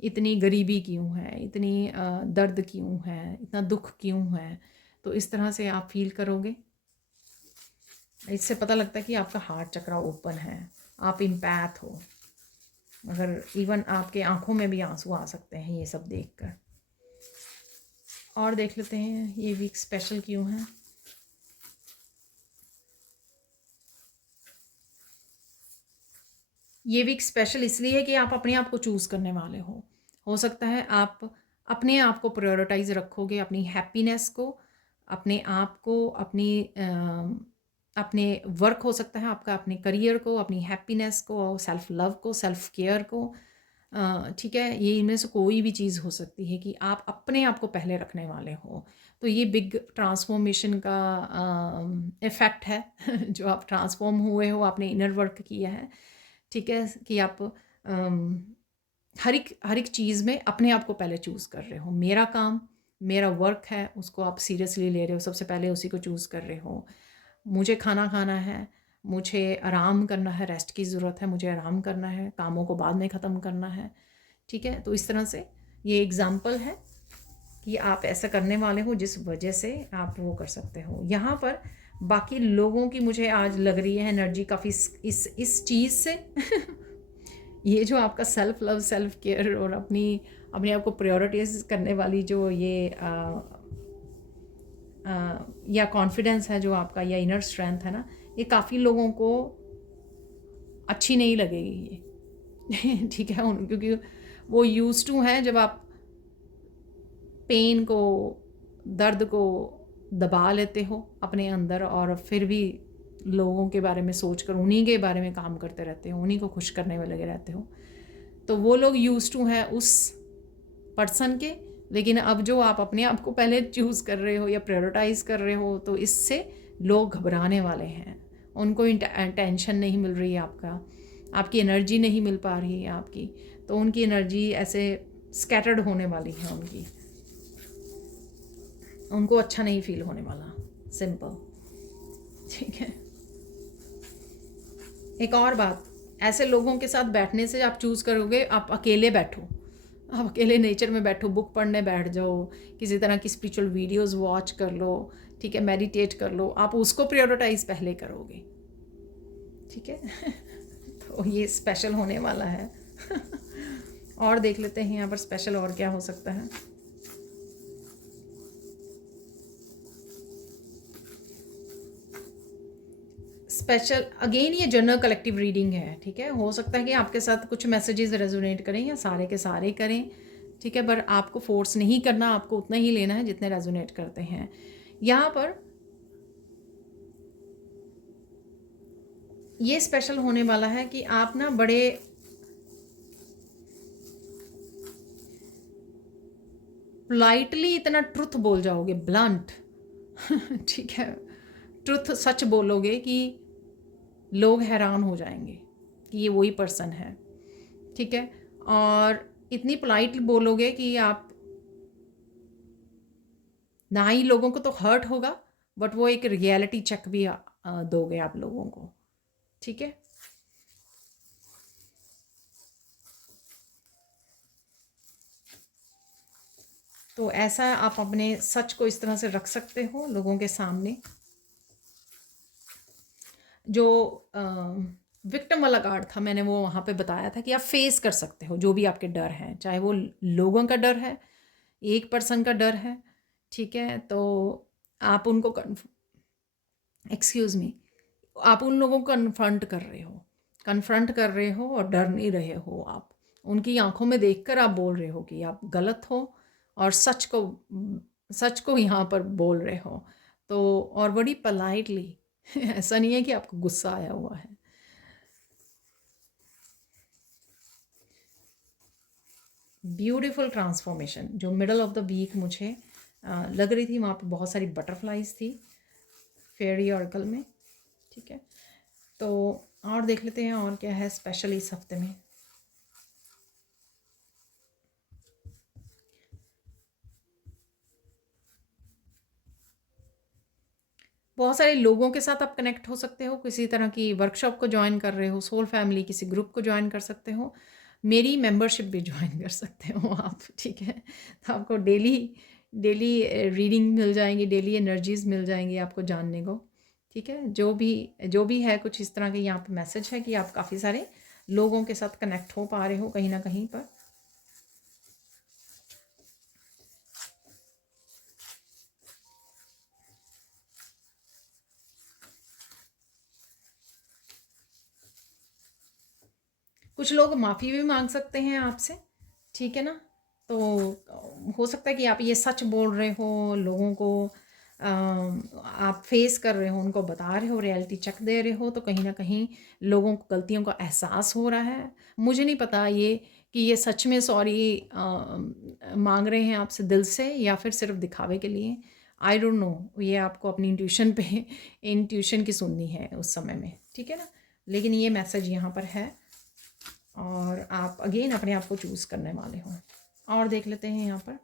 इतनी गरीबी क्यों है, इतनी दर्द क्यों है, इतना दुख क्यों है। तो इस तरह से आप फील करोगे। इससे पता लगता है कि आपका हार्ट चक्रा ओपन है, आप इम्पैथ हो। अगर इवन आपके आंखों में भी आंसू आ सकते हैं ये सब देखकर। और देख लेते हैं ये वीक स्पेशल क्यों है। ये वीक स्पेशल इसलिए है कि आप अपने आप को चूज़ करने वाले हो सकता है आप अपने आप को प्रायोरिटाइज रखोगे, अपनी हैप्पीनेस को, अपने आप को, अपने वर्क हो सकता है आपका, अपने करियर को, अपनी हैप्पीनेस को, सेल्फ लव को, सेल्फ केयर को, ठीक है। ये इनमें से कोई भी चीज़ हो सकती है कि आप अपने आप को पहले रखने वाले हो। तो ये बिग ट्रांसफॉर्मेशन का इफ़ेक्ट है जो आप ट्रांसफॉर्म हुए हो, आपने इनर वर्क किया है, ठीक है, कि आप हर एक चीज़ में अपने आप को पहले चूज़ कर रहे हो। मेरा काम, मेरा वर्क है, उसको आप सीरियसली ले रहे हो, सबसे पहले उसी को चूज़ कर रहे हो। मुझे खाना खाना है, मुझे आराम करना है, रेस्ट की ज़रूरत है, मुझे आराम करना है, कामों को बाद में ख़त्म करना है, ठीक है। तो इस तरह से ये एग्ज़ाम्पल है कि आप ऐसा करने वाले हो जिस वजह से आप वो कर सकते हो। यहाँ पर बाकी लोगों की मुझे आज लग रही है एनर्जी काफ़ी इस चीज़ से ये जो आपका सेल्फ लव, सेल्फ केयर और अपने आप को प्रायोरिटाइज करने वाली जो ये या कॉन्फिडेंस है जो आपका, या इनर स्ट्रेंथ है ना, ये काफ़ी लोगों को अच्छी नहीं लगेगी ये ठीक है, क्योंकि वो यूज़ टू हैं जब आप पेन को दर्द को दबा लेते हो अपने अंदर और फिर भी लोगों के बारे में सोच कर उन्हीं के बारे में काम करते रहते हो, उन्हीं को खुश करने में लगे रहते हो, तो वो लोग यूज टू हैं उस पर्सन के। लेकिन अब जो आप अपने आप को पहले चूज़ कर रहे हो या प्रायोरिटाइज कर रहे हो, तो इससे लोग घबराने वाले हैं, उनको टेंशन नहीं मिल रही है, आपकी एनर्जी नहीं मिल पा रही है आपकी, तो उनकी एनर्जी ऐसे स्कैटर्ड होने वाली है, उनको अच्छा नहीं फील होने वाला, सिंपल। ठीक है। एक और बात, ऐसे लोगों के साथ बैठने से आप चूज़ करोगे, आप अकेले बैठो, आप अकेले नेचर में बैठो, बुक पढ़ने बैठ जाओ, किसी तरह की स्पिरिचुअल वीडियोस वॉच कर लो, ठीक है, मेडिटेट कर लो, आप उसको प्रायोरिटाइज पहले करोगे। ठीक है। तो ये स्पेशल होने वाला है। और देख लेते हैं यहाँ पर स्पेशल और क्या हो सकता है। स्पेशल अगेन ये जनरल कलेक्टिव रीडिंग है, ठीक है। हो सकता है कि आपके साथ कुछ मैसेजेस रेजोनेट करें या सारे के सारे करें, ठीक है, पर आपको फोर्स नहीं करना, आपको उतना ही लेना है जितने रेजोनेट करते हैं। यहाँ पर ये स्पेशल होने वाला है कि आप ना बड़े पोलाइटली इतना ट्रुथ बोल जाओगे, ब्लंट। ठीक है, ट्रुथ सच बोलोगे कि लोग हैरान हो जाएंगे कि ये वही पर्सन है, ठीक है। और इतनी पोलाइटली बोलोगे कि आप ना ही लोगों को तो हर्ट होगा, बट वो एक रियलिटी चेक भी दोगे आप लोगों को, ठीक है। तो ऐसा आप अपने सच को इस तरह से रख सकते हो लोगों के सामने। जो विक्टिम वाला कार्ड था, मैंने वो वहाँ पे बताया था कि आप फेस कर सकते हो जो भी आपके डर हैं, चाहे वो लोगों का डर है, एक पर्सन का डर है, ठीक है, तो आप उनको एक्सक्यूज़ मी, आप उन लोगों को कन्फ्रंट कर रहे हो और डर नहीं रहे हो, आप उनकी आंखों में देखकर आप बोल रहे हो कि आप गलत हो और सच को यहाँ पर बोल रहे हो, तो और बड़ी पोलाइटली। ऐसा नहीं है कि आपको गुस्सा आया हुआ है। ब्यूटीफुल ट्रांसफॉर्मेशन जो मिडल ऑफ द वीक मुझे लग रही थी, वहाँ पे बहुत सारी बटरफ्लाइज थी फेयरी ऑर्कल में, ठीक है। तो और देख लेते हैं और क्या है स्पेशल इस हफ्ते में। बहुत सारे लोगों के साथ आप कनेक्ट हो सकते हो, किसी तरह की वर्कशॉप को ज्वाइन कर रहे हो, सोल फैमिली किसी ग्रुप को ज्वाइन कर सकते हो, मेरी मेंबरशिप भी ज्वाइन कर सकते हो आप, ठीक है। तो आपको डेली डेली रीडिंग मिल जाएंगी, डेली एनर्जीज मिल जाएंगी आपको जानने को, ठीक है। जो भी है कुछ इस तरह के यहाँ पे मैसेज है कि आप काफ़ी सारे लोगों के साथ कनेक्ट हो पा रहे हो कहीं ना कहीं पर। कुछ लोग माफ़ी भी मांग सकते हैं आपसे, ठीक है ना। तो हो सकता है कि आप ये सच बोल रहे हो लोगों को, आप फेस कर रहे हो, उनको बता रहे हो, रियलिटी चेक दे रहे हो, तो कहीं ना कहीं लोगों को गलतियों का एहसास हो रहा है। मुझे नहीं पता ये कि ये सच में सॉरी मांग रहे हैं आपसे दिल से या फिर सिर्फ दिखावे के लिए, आई डोंट नो। ये आपको अपनी इंट्यूशन की सुननी है उस समय में, ठीक है ना। लेकिन ये मैसेज यहाँ पर है और आप अगेन अपने आप को चूज़ करने वाले हो। और देख लेते हैं यहाँ पर,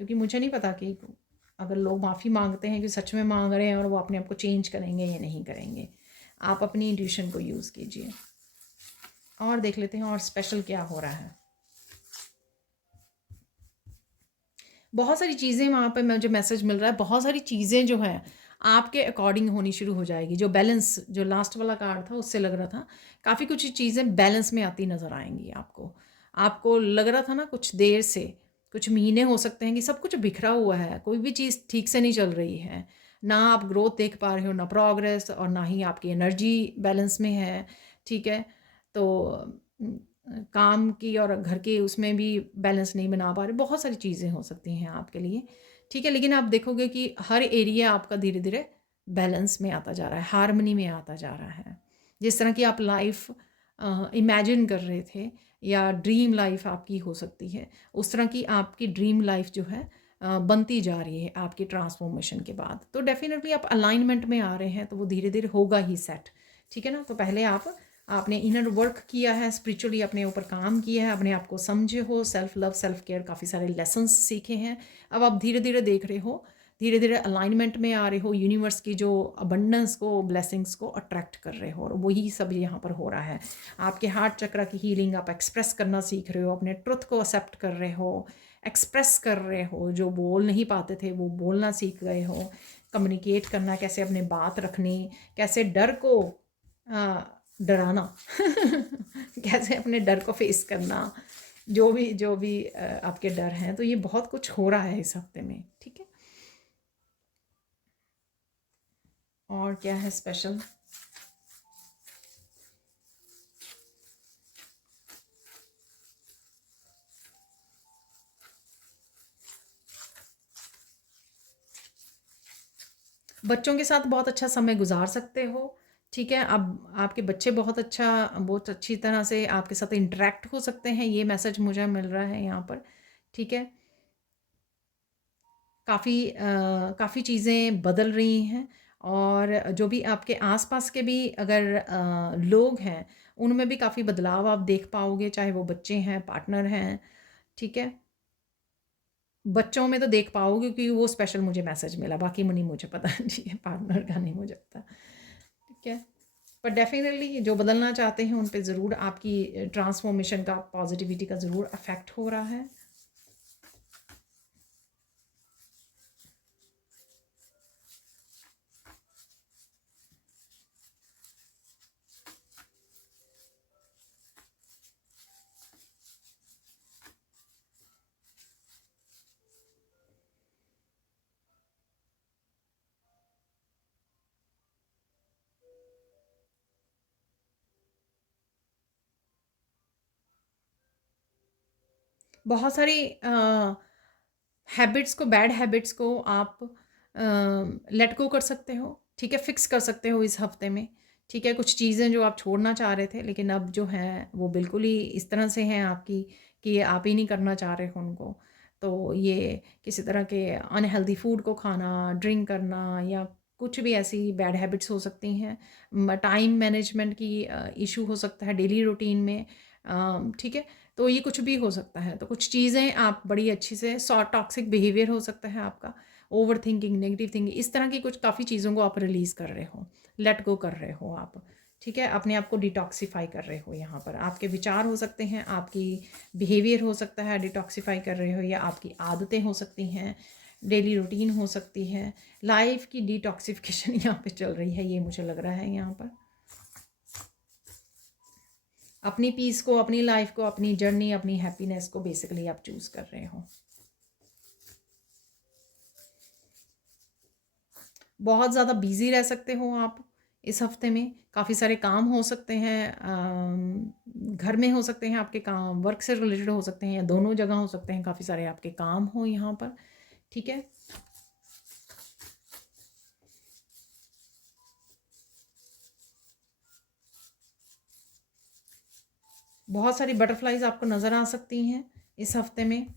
क्योंकि मुझे नहीं पता कि अगर लोग माफ़ी मांगते हैं कि सच में मांग रहे हैं और वो अपने आप को चेंज करेंगे या नहीं करेंगे। आप अपनी इंट्यूशन को यूज़ कीजिए। और देख लेते हैं और स्पेशल क्या हो रहा है। बहुत सारी चीज़ें वहाँ पे मुझे मैसेज मिल रहा है, बहुत सारी चीज़ें जो हैं आपके अकॉर्डिंग होनी शुरू हो जाएगी। जो बैलेंस, जो लास्ट वाला कार्ड था उससे लग रहा था काफ़ी कुछ चीज़ें बैलेंस में आती नज़र आएंगी आपको। आपको लग रहा था ना कुछ देर से, कुछ महीने हो सकते हैं कि सब कुछ बिखरा हुआ है, कोई भी चीज़ ठीक से नहीं चल रही है, ना आप ग्रोथ देख पा रहे हो, ना प्रोग्रेस, और ना ही आपकी एनर्जी बैलेंस में है, ठीक है। तो काम की और घर के उसमें भी बैलेंस नहीं बना पा रहे, बहुत सारी चीज़ें हो सकती हैं आपके लिए, ठीक है। लेकिन आप देखोगे कि हर एरिया आपका धीरे धीरे बैलेंस में आता जा रहा है, हारमनी में आता जा रहा है। जिस तरह की आप लाइफ इमेजिन कर रहे थे या ड्रीम लाइफ आपकी हो सकती है, उस तरह की आपकी ड्रीम लाइफ जो है बनती जा रही है आपकी ट्रांसफॉर्मेशन के बाद। तो डेफिनेटली आप अलाइनमेंट में आ रहे हैं, तो वो धीरे धीरे होगा ही सेट, ठीक है ना। तो पहले आपने इनर वर्क किया है, स्पिरिचुअली अपने ऊपर काम किया है, अपने आप को समझे हो, सेल्फ लव सेल्फ केयर काफ़ी सारे लेसन्स सीखे हैं। अब आप धीरे धीरे देख रहे हो, धीरे धीरे अलाइनमेंट में आ रहे हो, यूनिवर्स की जो अबंडेंस को, ब्लेसिंग्स को अट्रैक्ट कर रहे हो, और वही सब यहाँ पर हो रहा है। आपके हार्ट चक्र की हीलिंग आप एक्सप्रेस करना सीख रहे हो, अपने ट्रुथ को एक्सेप्ट कर रहे हो, एक्सप्रेस कर रहे हो, जो बोल नहीं पाते थे वो बोलना सीख गए हो, कम्युनिकेट करना, कैसे अपने बात रखनी, कैसे डर को डराना कैसे अपने डर को फेस करना, जो भी आपके डर हैं। तो ये बहुत कुछ हो रहा है इस हफ्ते में, ठीक है। और क्या है स्पेशल? बच्चों के साथ बहुत अच्छा समय गुजार सकते हो, ठीक है। अब आपके बच्चे बहुत अच्छी तरह से आपके साथ इंटरेक्ट हो सकते हैं, ये मैसेज मुझे मिल रहा है यहाँ पर, ठीक है। काफ़ी चीज़ें बदल रही हैं, और जो भी आपके आसपास के भी अगर लोग हैं, उनमें भी काफ़ी बदलाव आप देख पाओगे, चाहे वो बच्चे हैं, पार्टनर हैं, ठीक है। बच्चों में तो देख पाओगे क्योंकि वो स्पेशल मुझे मैसेज मिला, बाकी नहीं मुझे पता ठीक है, पार्टनर का नहीं मुझे पता, ठीक है। पर डेफिनेटली जो बदलना चाहते हैं उन पे ज़रूर आपकी ट्रांसफॉर्मेशन का, पॉजिटिविटी का ज़रूर अफेक्ट हो रहा है। बहुत सारी हैबिट्स को, बैड हैबिट्स को आप लेट गो कर सकते हो, ठीक है, फिक्स कर सकते हो इस हफ्ते में, ठीक है। कुछ चीज़ें जो आप छोड़ना चाह रहे थे लेकिन अब जो हैं वो बिल्कुल ही इस तरह से हैं आपकी कि आप ही नहीं करना चाह रहे हो उनको। तो ये किसी तरह के अनहेल्दी फूड को खाना, ड्रिंक करना, या कुछ भी ऐसी बैड हैबिट्स हो सकती हैं। टाइम मैनेजमेंट की इशू हो सकता है डेली रूटीन में, ठीक है। तो ये कुछ भी हो सकता है। तो कुछ चीज़ें आप बड़ी अच्छी से, टॉक्सिक बिहेवियर हो सकता है आपका, ओवर थिंकिंग, नेगेटिव थिंकिंग, इस तरह की कुछ काफ़ी चीज़ों को आप रिलीज़ कर रहे हो, लेट गो कर रहे हो आप, ठीक है। अपने आप को डिटॉक्सिफाई कर रहे हो। यहाँ पर आपके विचार हो सकते हैं, आपकी बिहेवियर हो सकता है डिटॉक्सिफाई कर रहे हो, या आपकी आदतें हो सकती हैं, डेली रूटीन हो सकती है। लाइफ की डिटॉक्सिफिकेशन यहाँ पे चल रही है, ये मुझे लग रहा है यहाँ पर। अपनी पीस को, अपनी लाइफ को, अपनी जर्नी, अपनी हैप्पीनेस को बेसिकली आप चूज कर रहे हो। बहुत ज़्यादा बिजी रह सकते हो आप इस हफ्ते में, काफ़ी सारे काम हो सकते हैं, घर में हो सकते हैं आपके काम, वर्क से रिलेटेड हो सकते हैं, या दोनों जगह हो सकते हैं, काफ़ी सारे आपके काम हो यहाँ पर, ठीक है। बहुत सारी बटरफ्लाइज आपको नज़र आ सकती हैं इस हफ्ते में।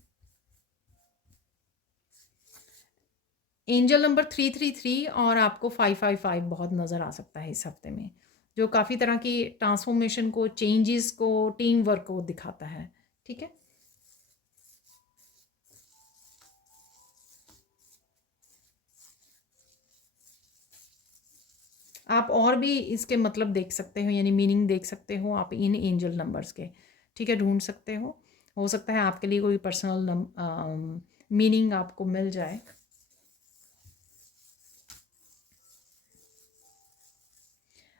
एंजल नंबर 333 और आपको 555 बहुत नज़र आ सकता है इस हफ्ते में, जो काफ़ी तरह की ट्रांसफॉर्मेशन को, चेंजेस को, टीम वर्क को दिखाता है, ठीक है। आप और भी इसके मतलब देख सकते हो, यानी मीनिंग देख सकते हो आप इन एंजल नंबर्स के, ठीक है, ढूंढ सकते हो सकता है आपके लिए कोई पर्सनल मीनिंग आपको मिल जाए।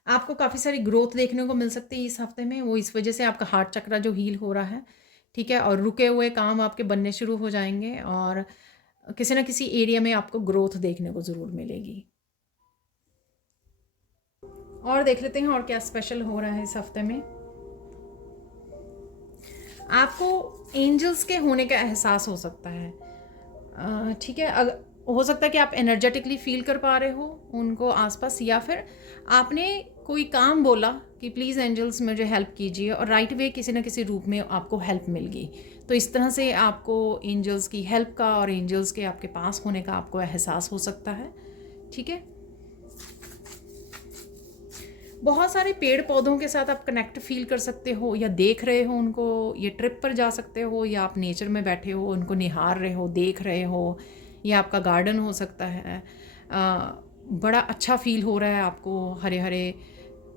आपको काफ़ी सारी ग्रोथ देखने को मिल सकती है इस हफ्ते में, वो इस वजह से आपका हार्ट चक्र जो हील हो रहा है, ठीक है, और रुके हुए काम आपके बनने शुरू हो जाएंगे, और किसी ना किसी एरिया में आपको ग्रोथ देखने को ज़रूर मिलेगी। और देख लेते हैं और क्या स्पेशल हो रहा है इस हफ्ते में। आपको एंजल्स के होने का एहसास हो सकता है। ठीक है, हो सकता है कि आप एनर्जेटिकली फील कर पा रहे हो उनको आसपास, या फिर आपने कोई काम बोला कि प्लीज़ एंजल्स मुझे हेल्प कीजिए, और राइट वे किसी ना किसी रूप में आपको हेल्प मिल गई। तो इस तरह से आपको एंजल्स की हेल्प का और एंजल्स के आपके पास होने का आपको एहसास हो सकता है। ठीक है, बहुत सारे पेड़ पौधों के साथ आप कनेक्ट फील कर सकते हो या देख रहे हो उनको। ये ट्रिप पर जा सकते हो, या आप नेचर में बैठे हो उनको निहार रहे हो, देख रहे हो, या आपका गार्डन हो सकता है। बड़ा अच्छा फील हो रहा है आपको, हरे हरे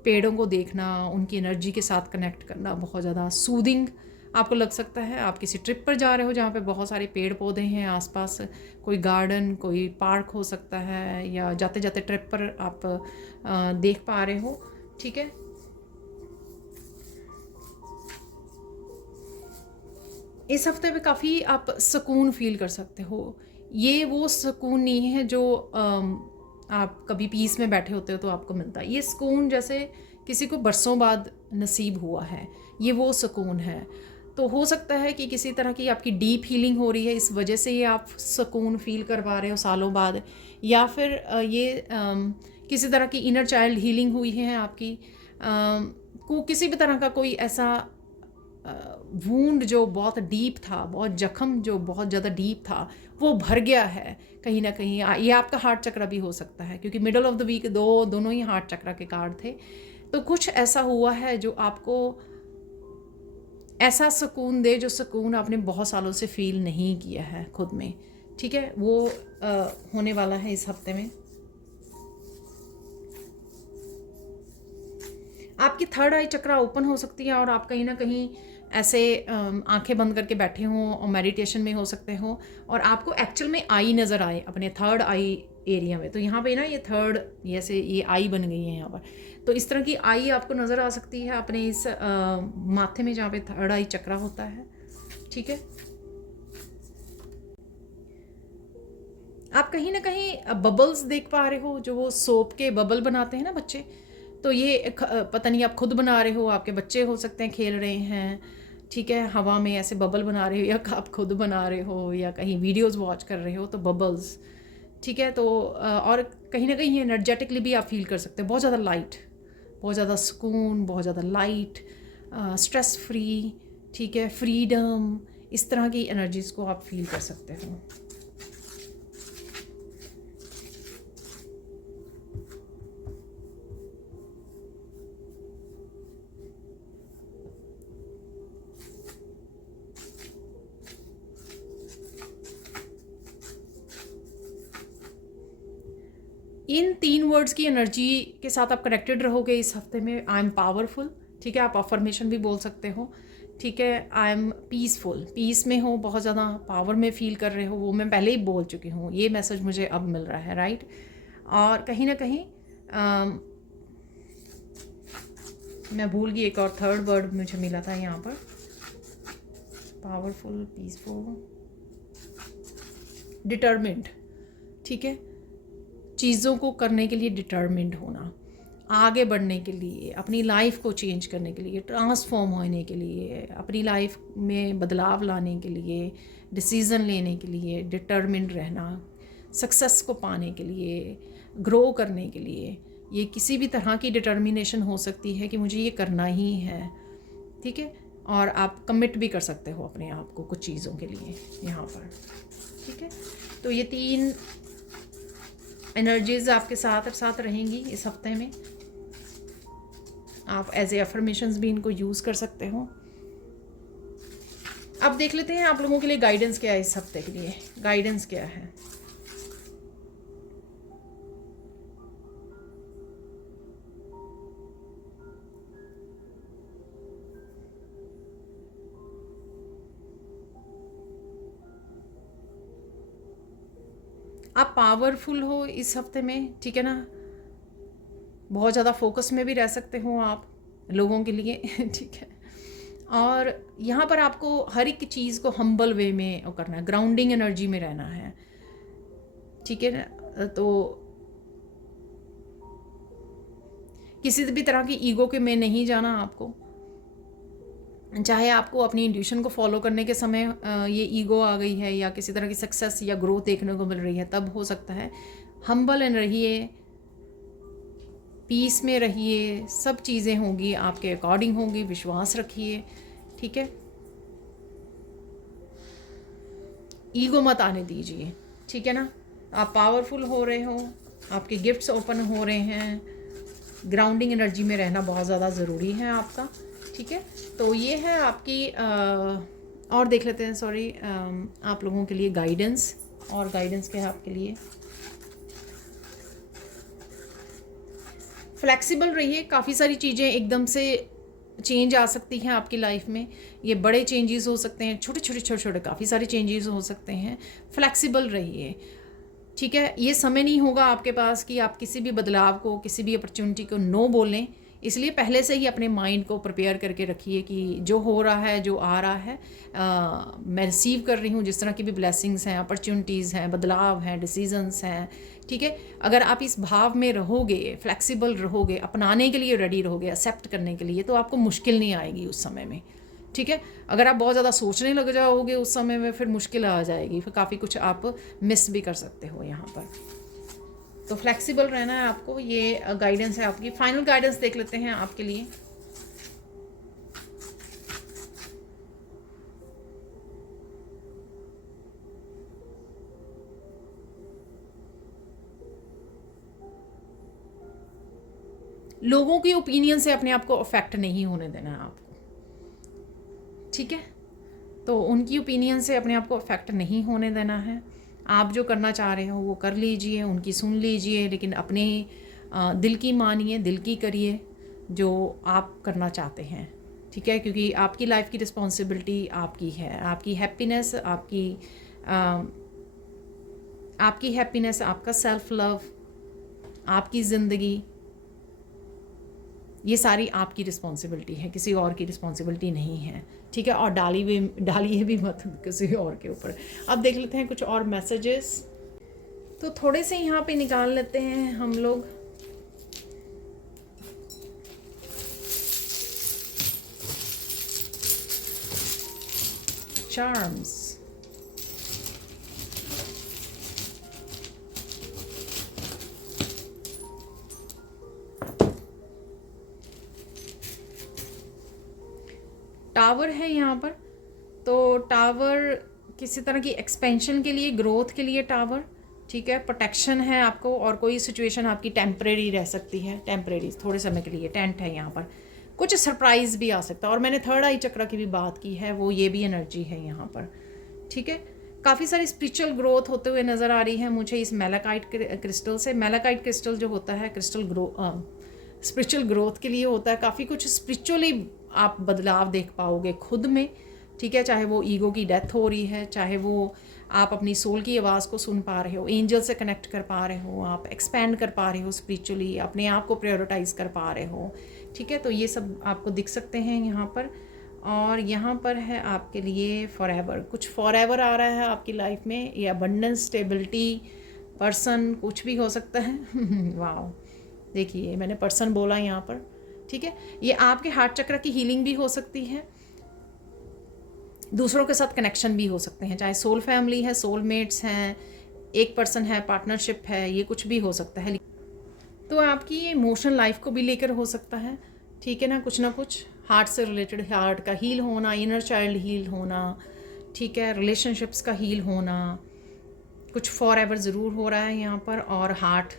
पेड़ों को देखना, उनकी एनर्जी के साथ कनेक्ट करना बहुत ज़्यादा सूदिंग आपको लग सकता है। आप किसी ट्रिप पर जा रहे हो जहाँ पे बहुत सारे पेड़ पौधे हैं आसपास, कोई गार्डन, कोई पार्क हो सकता है, या जाते जाते ट्रिप पर आप देख पा रहे हो। ठीक है, इस हफ्ते में काफ़ी आप सुकून फील कर सकते हो। ये वो सुकून नहीं है जो आप कभी पीस में बैठे होते हो तो आपको मिलता है। ये सुकून जैसे किसी को बरसों बाद नसीब हुआ है, ये वो सुकून है। तो हो सकता है कि किसी तरह की आपकी डीप हीलिंग हो रही है, इस वजह से ये आप सुकून फील कर पा रहे हो सालों बाद, या फिर किसी तरह की इनर चाइल्ड हीलिंग हुई है आपकी। को किसी भी तरह का कोई ऐसा वूंड जो बहुत डीप था, बहुत जख्म जो बहुत ज़्यादा डीप था, वो भर गया है कहीं ना कहीं। ये आपका हार्ट चक्र भी हो सकता है, क्योंकि मिडल ऑफ द वीक दोनों ही हार्ट चक्र के कार्ड थे। तो कुछ ऐसा हुआ है जो आपको ऐसा सुकून दे, जो सुकून आपने बहुत सालों से फील नहीं किया है खुद में। ठीक है, वो होने वाला है इस हफ्ते में। आपकी थर्ड आई चक्र ओपन हो सकती है, और आप कहीं ना कहीं ऐसे आंखें बंद करके बैठे हों और मेडिटेशन में हो सकते हो, और आपको एक्चुअल में आई नज़र आए अपने थर्ड आई एरिया में। तो यहाँ पे ना ये थर्ड, जैसे ये आई बन गई है यहाँ पर, तो इस तरह की आई आपको नज़र आ सकती है अपने इस माथे में जहाँ पे थर्ड आई चक्र होता है। ठीक है, आप कहीं ना कहीं बबल्स देख पा रहे हो, जो वो सोप के बबल बनाते हैं ना बच्चे। तो ये पता नहीं आप खुद बना रहे हो, आपके बच्चे हो सकते हैं खेल रहे हैं। ठीक है, हवा में ऐसे बबल बना रहे हो, या आप खुद बना रहे हो, या कहीं वीडियोस वॉच कर रहे हो, तो बबल्स। ठीक है, तो और कहीं ना कहीं एनर्जेटिकली भी आप फील कर सकते हो, बहुत ज़्यादा लाइट, बहुत ज़्यादा सुकून, बहुत ज़्यादा लाइट, स्ट्रेस फ्री। ठीक है, फ्रीडम, इस तरह की एनर्जीज़ को आप फील कर सकते हो। इन 3 वर्ड्स की एनर्जी के साथ आप कनेक्टेड रहोगे इस हफ्ते में। I am powerful. ठीक है, आप अफर्मेशन भी बोल सकते हो। ठीक है, आई एम पीसफुल, पीस में हो, बहुत ज़्यादा पावर में फील कर रहे हो, वो मैं पहले ही बोल चुकी हूँ, ये मैसेज मुझे अब मिल रहा है, राइट। और कहीं ना कहीं मैं भूल गई, एक और थर्ड वर्ड मुझे मिला था यहाँ पर, पावरफुल, पीसफुल, डिटर्मिन्ड। ठीक है, चीज़ों को करने के लिए डिटर्मिन्ड होना, आगे बढ़ने के लिए, अपनी लाइफ को चेंज करने के लिए, ट्रांसफॉर्म होने के लिए, अपनी लाइफ में बदलाव लाने के लिए, डिसीज़न लेने के लिए डिटर्मिन्ड रहना, सक्सेस को पाने के लिए, ग्रो करने के लिए। ये किसी भी तरह की डिटर्मिनेशन हो सकती है कि मुझे ये करना ही है। ठीक है, और आप कमिट भी कर सकते हो अपने आप को कुछ चीज़ों के लिए यहाँ पर। ठीक है, तो ये 3 एनर्जीज आपके साथ साथ रहेंगी इस हफ्ते में। आप एज ए अफर्मेशंस भी इनको यूज़ कर सकते हो। अब देख लेते हैं आप लोगों के लिए गाइडेंस क्या है इस हफ्ते के लिए। गाइडेंस क्या है? आप पावरफुल हो इस हफ्ते में, ठीक है ना। बहुत ज़्यादा फोकस में भी रह सकते हो आप लोगों के लिए ठीक है। और यहाँ पर आपको हर एक चीज़ को हम्बल वे में करना है, ग्राउंडिंग एनर्जी में रहना है। ठीक है ना, तो किसी भी तरह की ईगो के में नहीं जाना आपको। चाहे आपको अपनी इंट्यूशन को फॉलो करने के समय ये ईगो आ गई है या किसी तरह की सक्सेस या ग्रोथ देखने को मिल रही है, तब हो सकता है। हम्बल एंड रहिए, पीस में रहिए, सब चीज़ें होंगी आपके अकॉर्डिंग होंगी, विश्वास रखिए, ठीक है। ईगो मत आने दीजिए, ठीक है ना। आप पावरफुल हो रहे हो, आपके गिफ्ट्स ओपन हो रहे हैं, ग्राउंडिंग एनर्जी में रहना बहुत ज़्यादा ज़रूरी है आपका, ठीक है। तो ये है आपकी और देख लेते हैं, सॉरी, आप लोगों के लिए गाइडेंस। और गाइडेंस क्या है आपके लिए? फ्लेक्सिबल रहिए, काफ़ी सारी चीज़ें एकदम से चेंज आ सकती हैं आपकी लाइफ में। ये बड़े चेंजेस हो सकते हैं, छोटे छोटे छोटे छोटे काफ़ी सारे चेंजेस हो सकते हैं। फ्लेक्सिबल रहिए, ठीक है। ये समय नहीं होगा आपके पास कि आप किसी भी बदलाव को, किसी भी अपॉर्चुनिटी को नो बोलें। इसलिए पहले से ही अपने माइंड को प्रिपेयर करके रखिए कि जो हो रहा है, जो आ रहा है, मैं रिसीव कर रही हूँ, जिस तरह की भी ब्लेसिंग्स हैं, अपॉर्चुनिटीज़ हैं, बदलाव हैं, डिसीजंस हैं, ठीक है। अगर आप इस भाव में रहोगे, फ्लेक्सिबल रहोगे, अपनाने के लिए रेडी रहोगे, एक्सेप्ट करने के लिए, तो आपको मुश्किल नहीं आएगी उस समय में, ठीक है। अगर आप बहुत ज़्यादा सोचने लग जाओगे उस समय में, फिर मुश्किल आ जाएगी, फिर काफ़ी कुछ आप मिस भी कर सकते हो यहाँ पर। तो फ्लेक्सिबल रहना है आपको, ये गाइडेंस है आपकी। फाइनल गाइडेंस देख लेते हैं आपके लिए। लोगों की ओपिनियन से अपने आप को अफेक्ट नहीं होने देना है आपको, ठीक है। तो उनकी ओपिनियन से अपने आप को अफेक्ट नहीं होने देना है। आप जो करना चाह रहे हो वो कर लीजिए, उनकी सुन लीजिए, लेकिन अपने दिल की मानिए, दिल की करिए जो आप करना चाहते हैं, ठीक है। क्योंकि आपकी लाइफ की रिस्पॉन्सिबिलिटी आपकी है। आपकी हैप्पीनेस, आपकी हैप्पीनेस, आपका सेल्फ लव, आपकी ज़िंदगी, ये सारी आपकी रिस्पॉन्सिबिलिटी है, किसी और की रिस्पॉन्सिबिलिटी नहीं है, ठीक है। और डालिए भी मत किसी और के ऊपर। अब देख लेते हैं कुछ और मैसेजेस। तो थोड़े से यहाँ पे निकाल लेते हैं हम लोग। चार्म्स, टावर है यहाँ पर। तो टावर किसी तरह की एक्सपेंशन के लिए, ग्रोथ के लिए टावर, ठीक है। प्रोटेक्शन है आपको, और कोई सिचुएशन आपकी टेम्परेरी रह सकती है, टेम्परेरी थोड़े समय के लिए। टेंट है यहाँ पर, कुछ सरप्राइज़ भी आ सकता है। और मैंने थर्ड आई चक्र की भी बात की है, वो ये भी एनर्जी है यहाँ पर, ठीक है। काफ़ी सारी स्पिरिचुअल ग्रोथ होते हुए नज़र आ रही है मुझे इस मैलाकाइट क्रिस्टल से। मैलाकाइट क्रिस्टल जो होता है, क्रिस्टल स्पिरिचुअल ग्रोथ के लिए होता है। काफ़ी कुछ स्पिरिचुअली आप बदलाव देख पाओगे खुद में, ठीक है। चाहे वो ईगो की डेथ हो रही है, चाहे वो आप अपनी सोल की आवाज़ को सुन पा रहे हो, एंजल से कनेक्ट कर पा रहे हो, आप एक्सपैंड कर पा रहे हो स्पिरिचुअली, अपने आप को प्रायोरिटाइज कर पा रहे हो, ठीक है। तो ये सब आपको दिख सकते हैं यहाँ पर। और यहाँ पर है आपके लिए फॉरएवर, कुछ फॉरएवर आ रहा है आपकी लाइफ में। ये अबंडेंस, स्टेबिलिटी, पर्सन, कुछ भी हो सकता है। वाह, देखिए मैंने पर्सन बोला यहाँ पर, ठीक है। ये आपके हार्ट चक्र की हीलिंग भी हो सकती है, दूसरों के साथ कनेक्शन भी हो सकते हैं, चाहे सोल फैमिली है, सोलमेट्स हैं, एक पर्सन है, पार्टनरशिप है, ये कुछ भी हो सकता है। तो आपकी ये इमोशनल लाइफ को भी लेकर हो सकता है, ठीक है ना। कुछ ना कुछ हार्ट से रिलेटेड, हार्ट का हील होना, इनर चाइल्ड हील होना, ठीक है, रिलेशनशिप्स का हील होना, कुछ फॉर एवर ज़रूर हो रहा है यहाँ पर। और हार्ट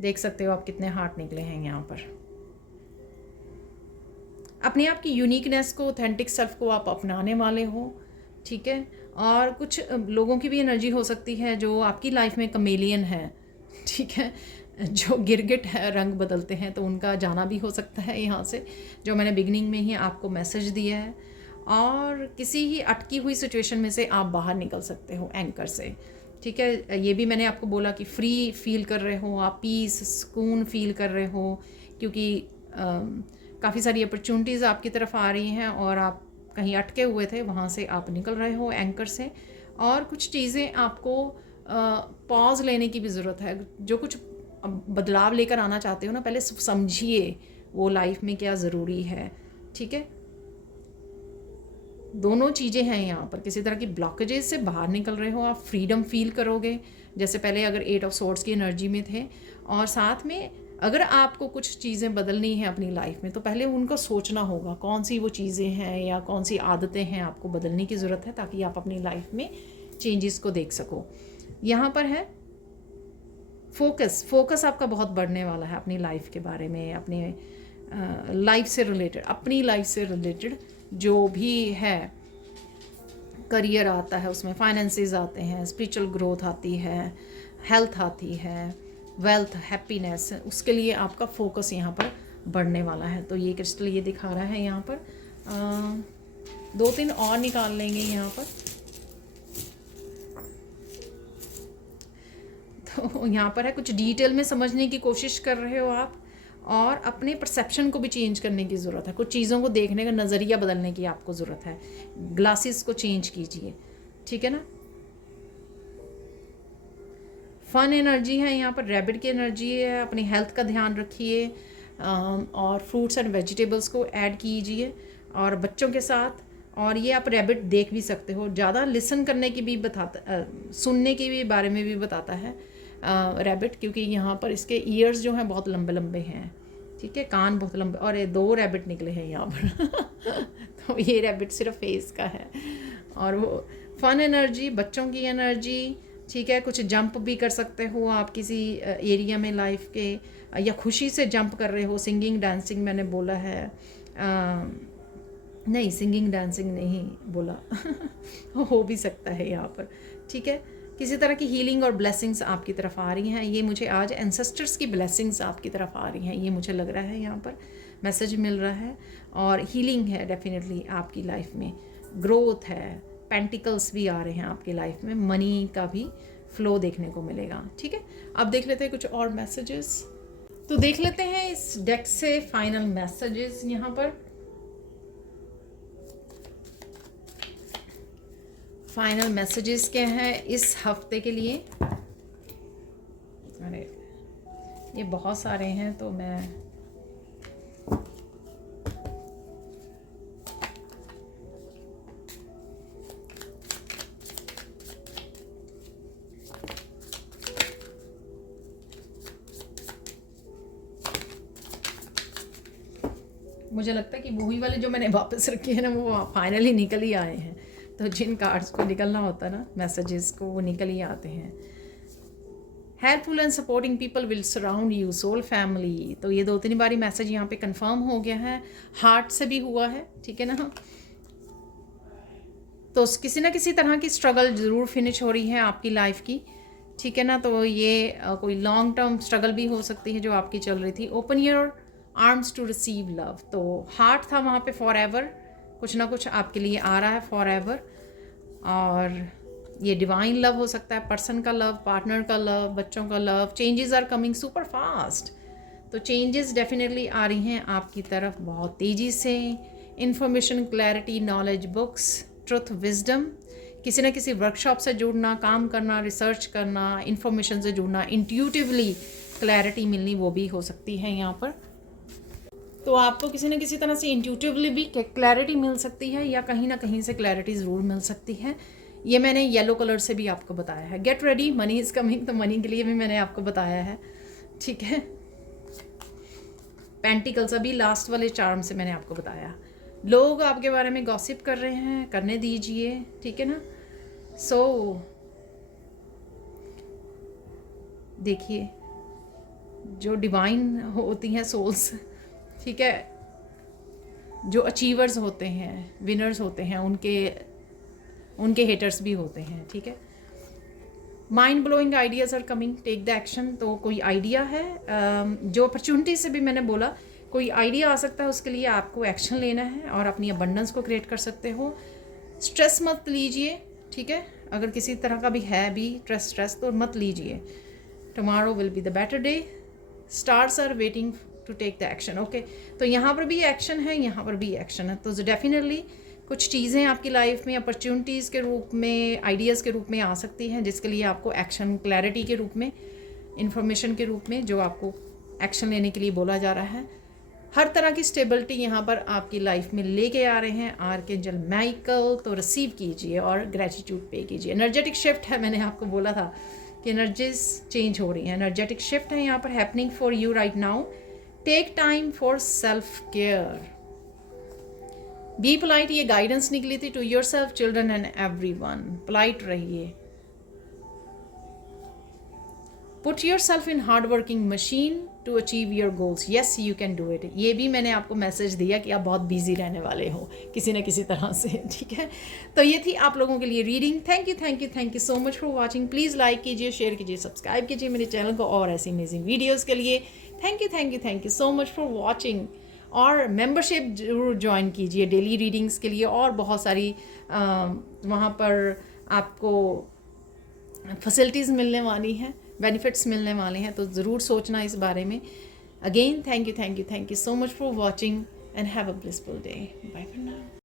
देख सकते हो आप कितने हार्ट निकले हैं यहाँ पर। अपने आप की यूनिकनेस को, ऑथेंटिक सेल्फ को आप अपनाने वाले हो, ठीक है। और कुछ लोगों की भी एनर्जी हो सकती है जो आपकी लाइफ में कमेलियन है, ठीक है, जो गिरगिट है, रंग बदलते हैं, तो उनका जाना भी हो सकता है यहाँ से, जो मैंने बिगनिंग में ही आपको मैसेज दिया है। और किसी ही अटकी हुई सिचुएशन में से आप बाहर निकल सकते हो एंकर से, ठीक है। ये भी मैंने आपको बोला कि फ्री फील कर रहे हो आप, पीस, सुकून फील कर रहे हो, क्योंकि काफ़ी सारी अपॉर्चुनिटीज़ आपकी तरफ आ रही हैं और आप कहीं अटके हुए थे, वहाँ से आप निकल रहे हो एंकर से। और कुछ चीज़ें आपको पॉज लेने की भी ज़रूरत है। जो कुछ बदलाव लेकर आना चाहते हो ना, पहले समझिए वो लाइफ में क्या ज़रूरी है, ठीक है। दोनों चीज़ें हैं यहाँ पर। किसी तरह की ब्लॉकेजेस से बाहर निकल रहे हो, आप फ्रीडम फील करोगे, जैसे पहले अगर 8 ऑफ सोर्ड्स की एनर्जी में थे। और साथ में अगर आपको कुछ चीज़ें बदलनी हैं अपनी लाइफ में, तो पहले उनको सोचना होगा कौन सी वो चीज़ें हैं या कौन सी आदतें हैं आपको बदलने की ज़रूरत है, ताकि आप अपनी लाइफ में चेंजेस को देख सको। यहाँ पर है फोकस आपका बहुत बढ़ने वाला है अपनी लाइफ के बारे में, अपने लाइफ से रिलेटेड, अपनी लाइफ से रिलेटेड जो भी है। करियर आता है, उसमें फाइनेंसेस आते हैं, स्पिरिचुअल ग्रोथ आती है, हेल्थ आती है, वेल्थ, हैप्पीनेस, उसके लिए आपका फोकस यहाँ पर बढ़ने वाला है। तो ये क्रिस्टल ये दिखा रहा है यहाँ पर। 2-3 और निकाल लेंगे यहाँ पर। तो यहाँ पर है कुछ डिटेल में समझने की कोशिश कर रहे हो आप, और अपने परसेप्शन को भी चेंज करने की ज़रूरत है। कुछ चीज़ों को देखने का नज़रिया बदलने की आपको ज़रूरत है। ग्लासेस को चेंज कीजिए, ठीक है ना। फन एनर्जी है यहाँ पर, रैबिट की एनर्जी है। अपनी हेल्थ का ध्यान रखिए, और फ्रूट्स एंड वेजिटेबल्स को ऐड कीजिए और बच्चों के साथ। और ये आप रैबिट देख भी सकते हो, ज़्यादा लिसन करने की भी बताता, सुनने की भी बारे में भी बताता है रैबिट, क्योंकि यहाँ पर इसके ईयर्स जो हैं बहुत लंबे लंबे हैं, ठीक है, कान बहुत लंबे। और ये 2 रैबिट निकले हैं यहाँ पर तो ये रैबिट सिर्फ फेस का है। और वो फन एनर्जी, बच्चों की एनर्जी, ठीक है। कुछ जंप भी कर सकते हो आप किसी एरिया में लाइफ के, या खुशी से जंप कर रहे हो। सिंगिंग डांसिंग मैंने बोला है, नहीं सिंगिंग डांसिंग नहीं बोला हो भी सकता है यहाँ पर, ठीक है। किसी तरह की हीलिंग और ब्लेसिंग्स आपकी तरफ आ रही हैं। ये मुझे आज एंसेस्टर्स की ब्लेसिंग्स आपकी तरफ आ रही हैं, ये मुझे लग रहा है, यहाँ पर मैसेज मिल रहा है। और हीलिंग है डेफिनेटली आपकी लाइफ में, ग्रोथ है, पेंटिकल्स भी आ रहे हैं आपकी लाइफ में, मनी का भी फ्लो देखने को मिलेगा, ठीक है। अब देख लेते हैं कुछ और मैसेजेस। तो देख लेते हैं इस डेक से फाइनल मैसेजेस। यहाँ पर फाइनल मैसेजेस क्या हैं इस हफ्ते के लिए। अरे ये बहुत सारे हैं, तो मैं मुझे लगता है कि वही वाले जो मैंने वापस रखे हैं ना, वो फाइनली निकल ही आए हैं। तो जिन कार्ड्स को निकलना होता है ना, मैसेजेस को, वो निकल ही आते हैं। Helpful and supporting people will surround you, soul family. तो ये 2-3 बारी मैसेज यहाँ पे कंफर्म हो गया है, हार्ट से भी हुआ है, ठीक है ना। तो किसी ना किसी तरह की स्ट्रगल ज़रूर फिनिश हो रही है आपकी लाइफ की, ठीक है ना। तो ये कोई लॉन्ग टर्म स्ट्रगल भी हो सकती है जो आपकी चल रही थी। Open your arms to receive love, तो हार्ट था वहाँ पे फॉर एवर, कुछ ना कुछ आपके लिए आ रहा है फॉर एवर। और ये डिवाइन लव हो सकता है, पर्सन का लव, पार्टनर का लव, बच्चों का love. Changes are coming super fast, तो चेंजेस डेफिनेटली आ रही हैं आपकी तरफ बहुत तेज़ी से। Information, clarity, knowledge, books, truth, wisdom. किसी न किसी वर्कशॉप से जुड़ना, काम करना, रिसर्च करना, इंफॉर्मेशन से जुड़ना, इंट्यूटिवली क्लैरिटी मिलनी, वो भी हो सकती है यहाँ पर। तो आपको किसी न किसी तरह से इंट्यूटिवली भी क्लैरिटी मिल सकती है, या कहीं ना कहीं से क्लैरिटी ज़रूर मिल सकती है। ये मैंने येलो कलर से भी आपको बताया है। Get ready, money is coming, तो मनी के लिए भी मैंने आपको बताया है, ठीक है। पेंटिकल्स अभी लास्ट वाले चार्म से मैंने आपको बताया। लोग आपके बारे में गॉसिप कर रहे हैं, करने दीजिए, ठीक है ना। सो देखिए, जो डिवाइन होती हैं सोल्स, ठीक है, जो अचीवर्स होते हैं, विनर्स होते हैं, उनके हेटर्स भी होते हैं, ठीक है। Mind blowing ideas are coming, take the action. तो कोई आइडिया है, जो अपॉर्चुनिटी से भी मैंने बोला, कोई आइडिया आ सकता है, उसके लिए आपको एक्शन लेना है और अपनी अबंडेंस को क्रिएट कर सकते हो। स्ट्रेस मत लीजिए, ठीक है। अगर किसी तरह का भी है भी स्ट्रेस तो मत लीजिए। Tomorrow will be the better day, stars are waiting to take the action, okay. तो यहाँ पर भी एक्शन है, यहाँ पर भी एक्शन है। तो डेफिनेटली कुछ चीज़ें आपकी लाइफ में अपॉर्चुनिटीज़ के रूप में, आइडियाज़ के रूप में आ सकती हैं, जिसके लिए आपको एक्शन, क्लैरिटी के रूप में, इंफॉर्मेशन के रूप में, जो आपको एक्शन लेने के लिए बोला जा रहा है, हर तरह की स्टेबिलिटी यहाँ पर आपकी लाइफ में लेके आ रहे हैं आर्कएंजल माइकल। तो रिसीव कीजिए और ग्रेटिट्यूड पे कीजिए। एनर्जेटिक शिफ्ट है, मैंने आपको बोला था कि एनर्जीज चेंज हो रही हैं। एनर्जेटिक शिफ्ट है यहाँ पर happening for you right now. Take time for self care. Be polite, ये गाइडेंस निकली थी to yourself, children and everyone. Polite रहिए। Put yourself in hard working machine to achieve your goals. Yes you can do it. ये भी मैंने आपको message दिया कि आप बहुत बिजी रहने वाले हो किसी न किसी तरह से, ठीक है। तो ये थी आप लोगों के लिए reading. Thank you so much for watching. Please like कीजिए, शेयर कीजिए, सब्सक्राइब कीजिए मेरे चैनल को और ऐसी अमेजिंग वीडियोज़ के लिए। Thank you so much for watching. और मेंबरशिप जरूर ज्वाइन कीजिए डेली रीडिंग्स के लिए, और बहुत सारी वहाँ पर आपको फैसिलिटीज़ मिलने वाली हैं, बेनिफिट्स मिलने वाले हैं, तो ज़रूर सोचना इस बारे में। Again thank you so much for watching and have a blissful day. Bye for now.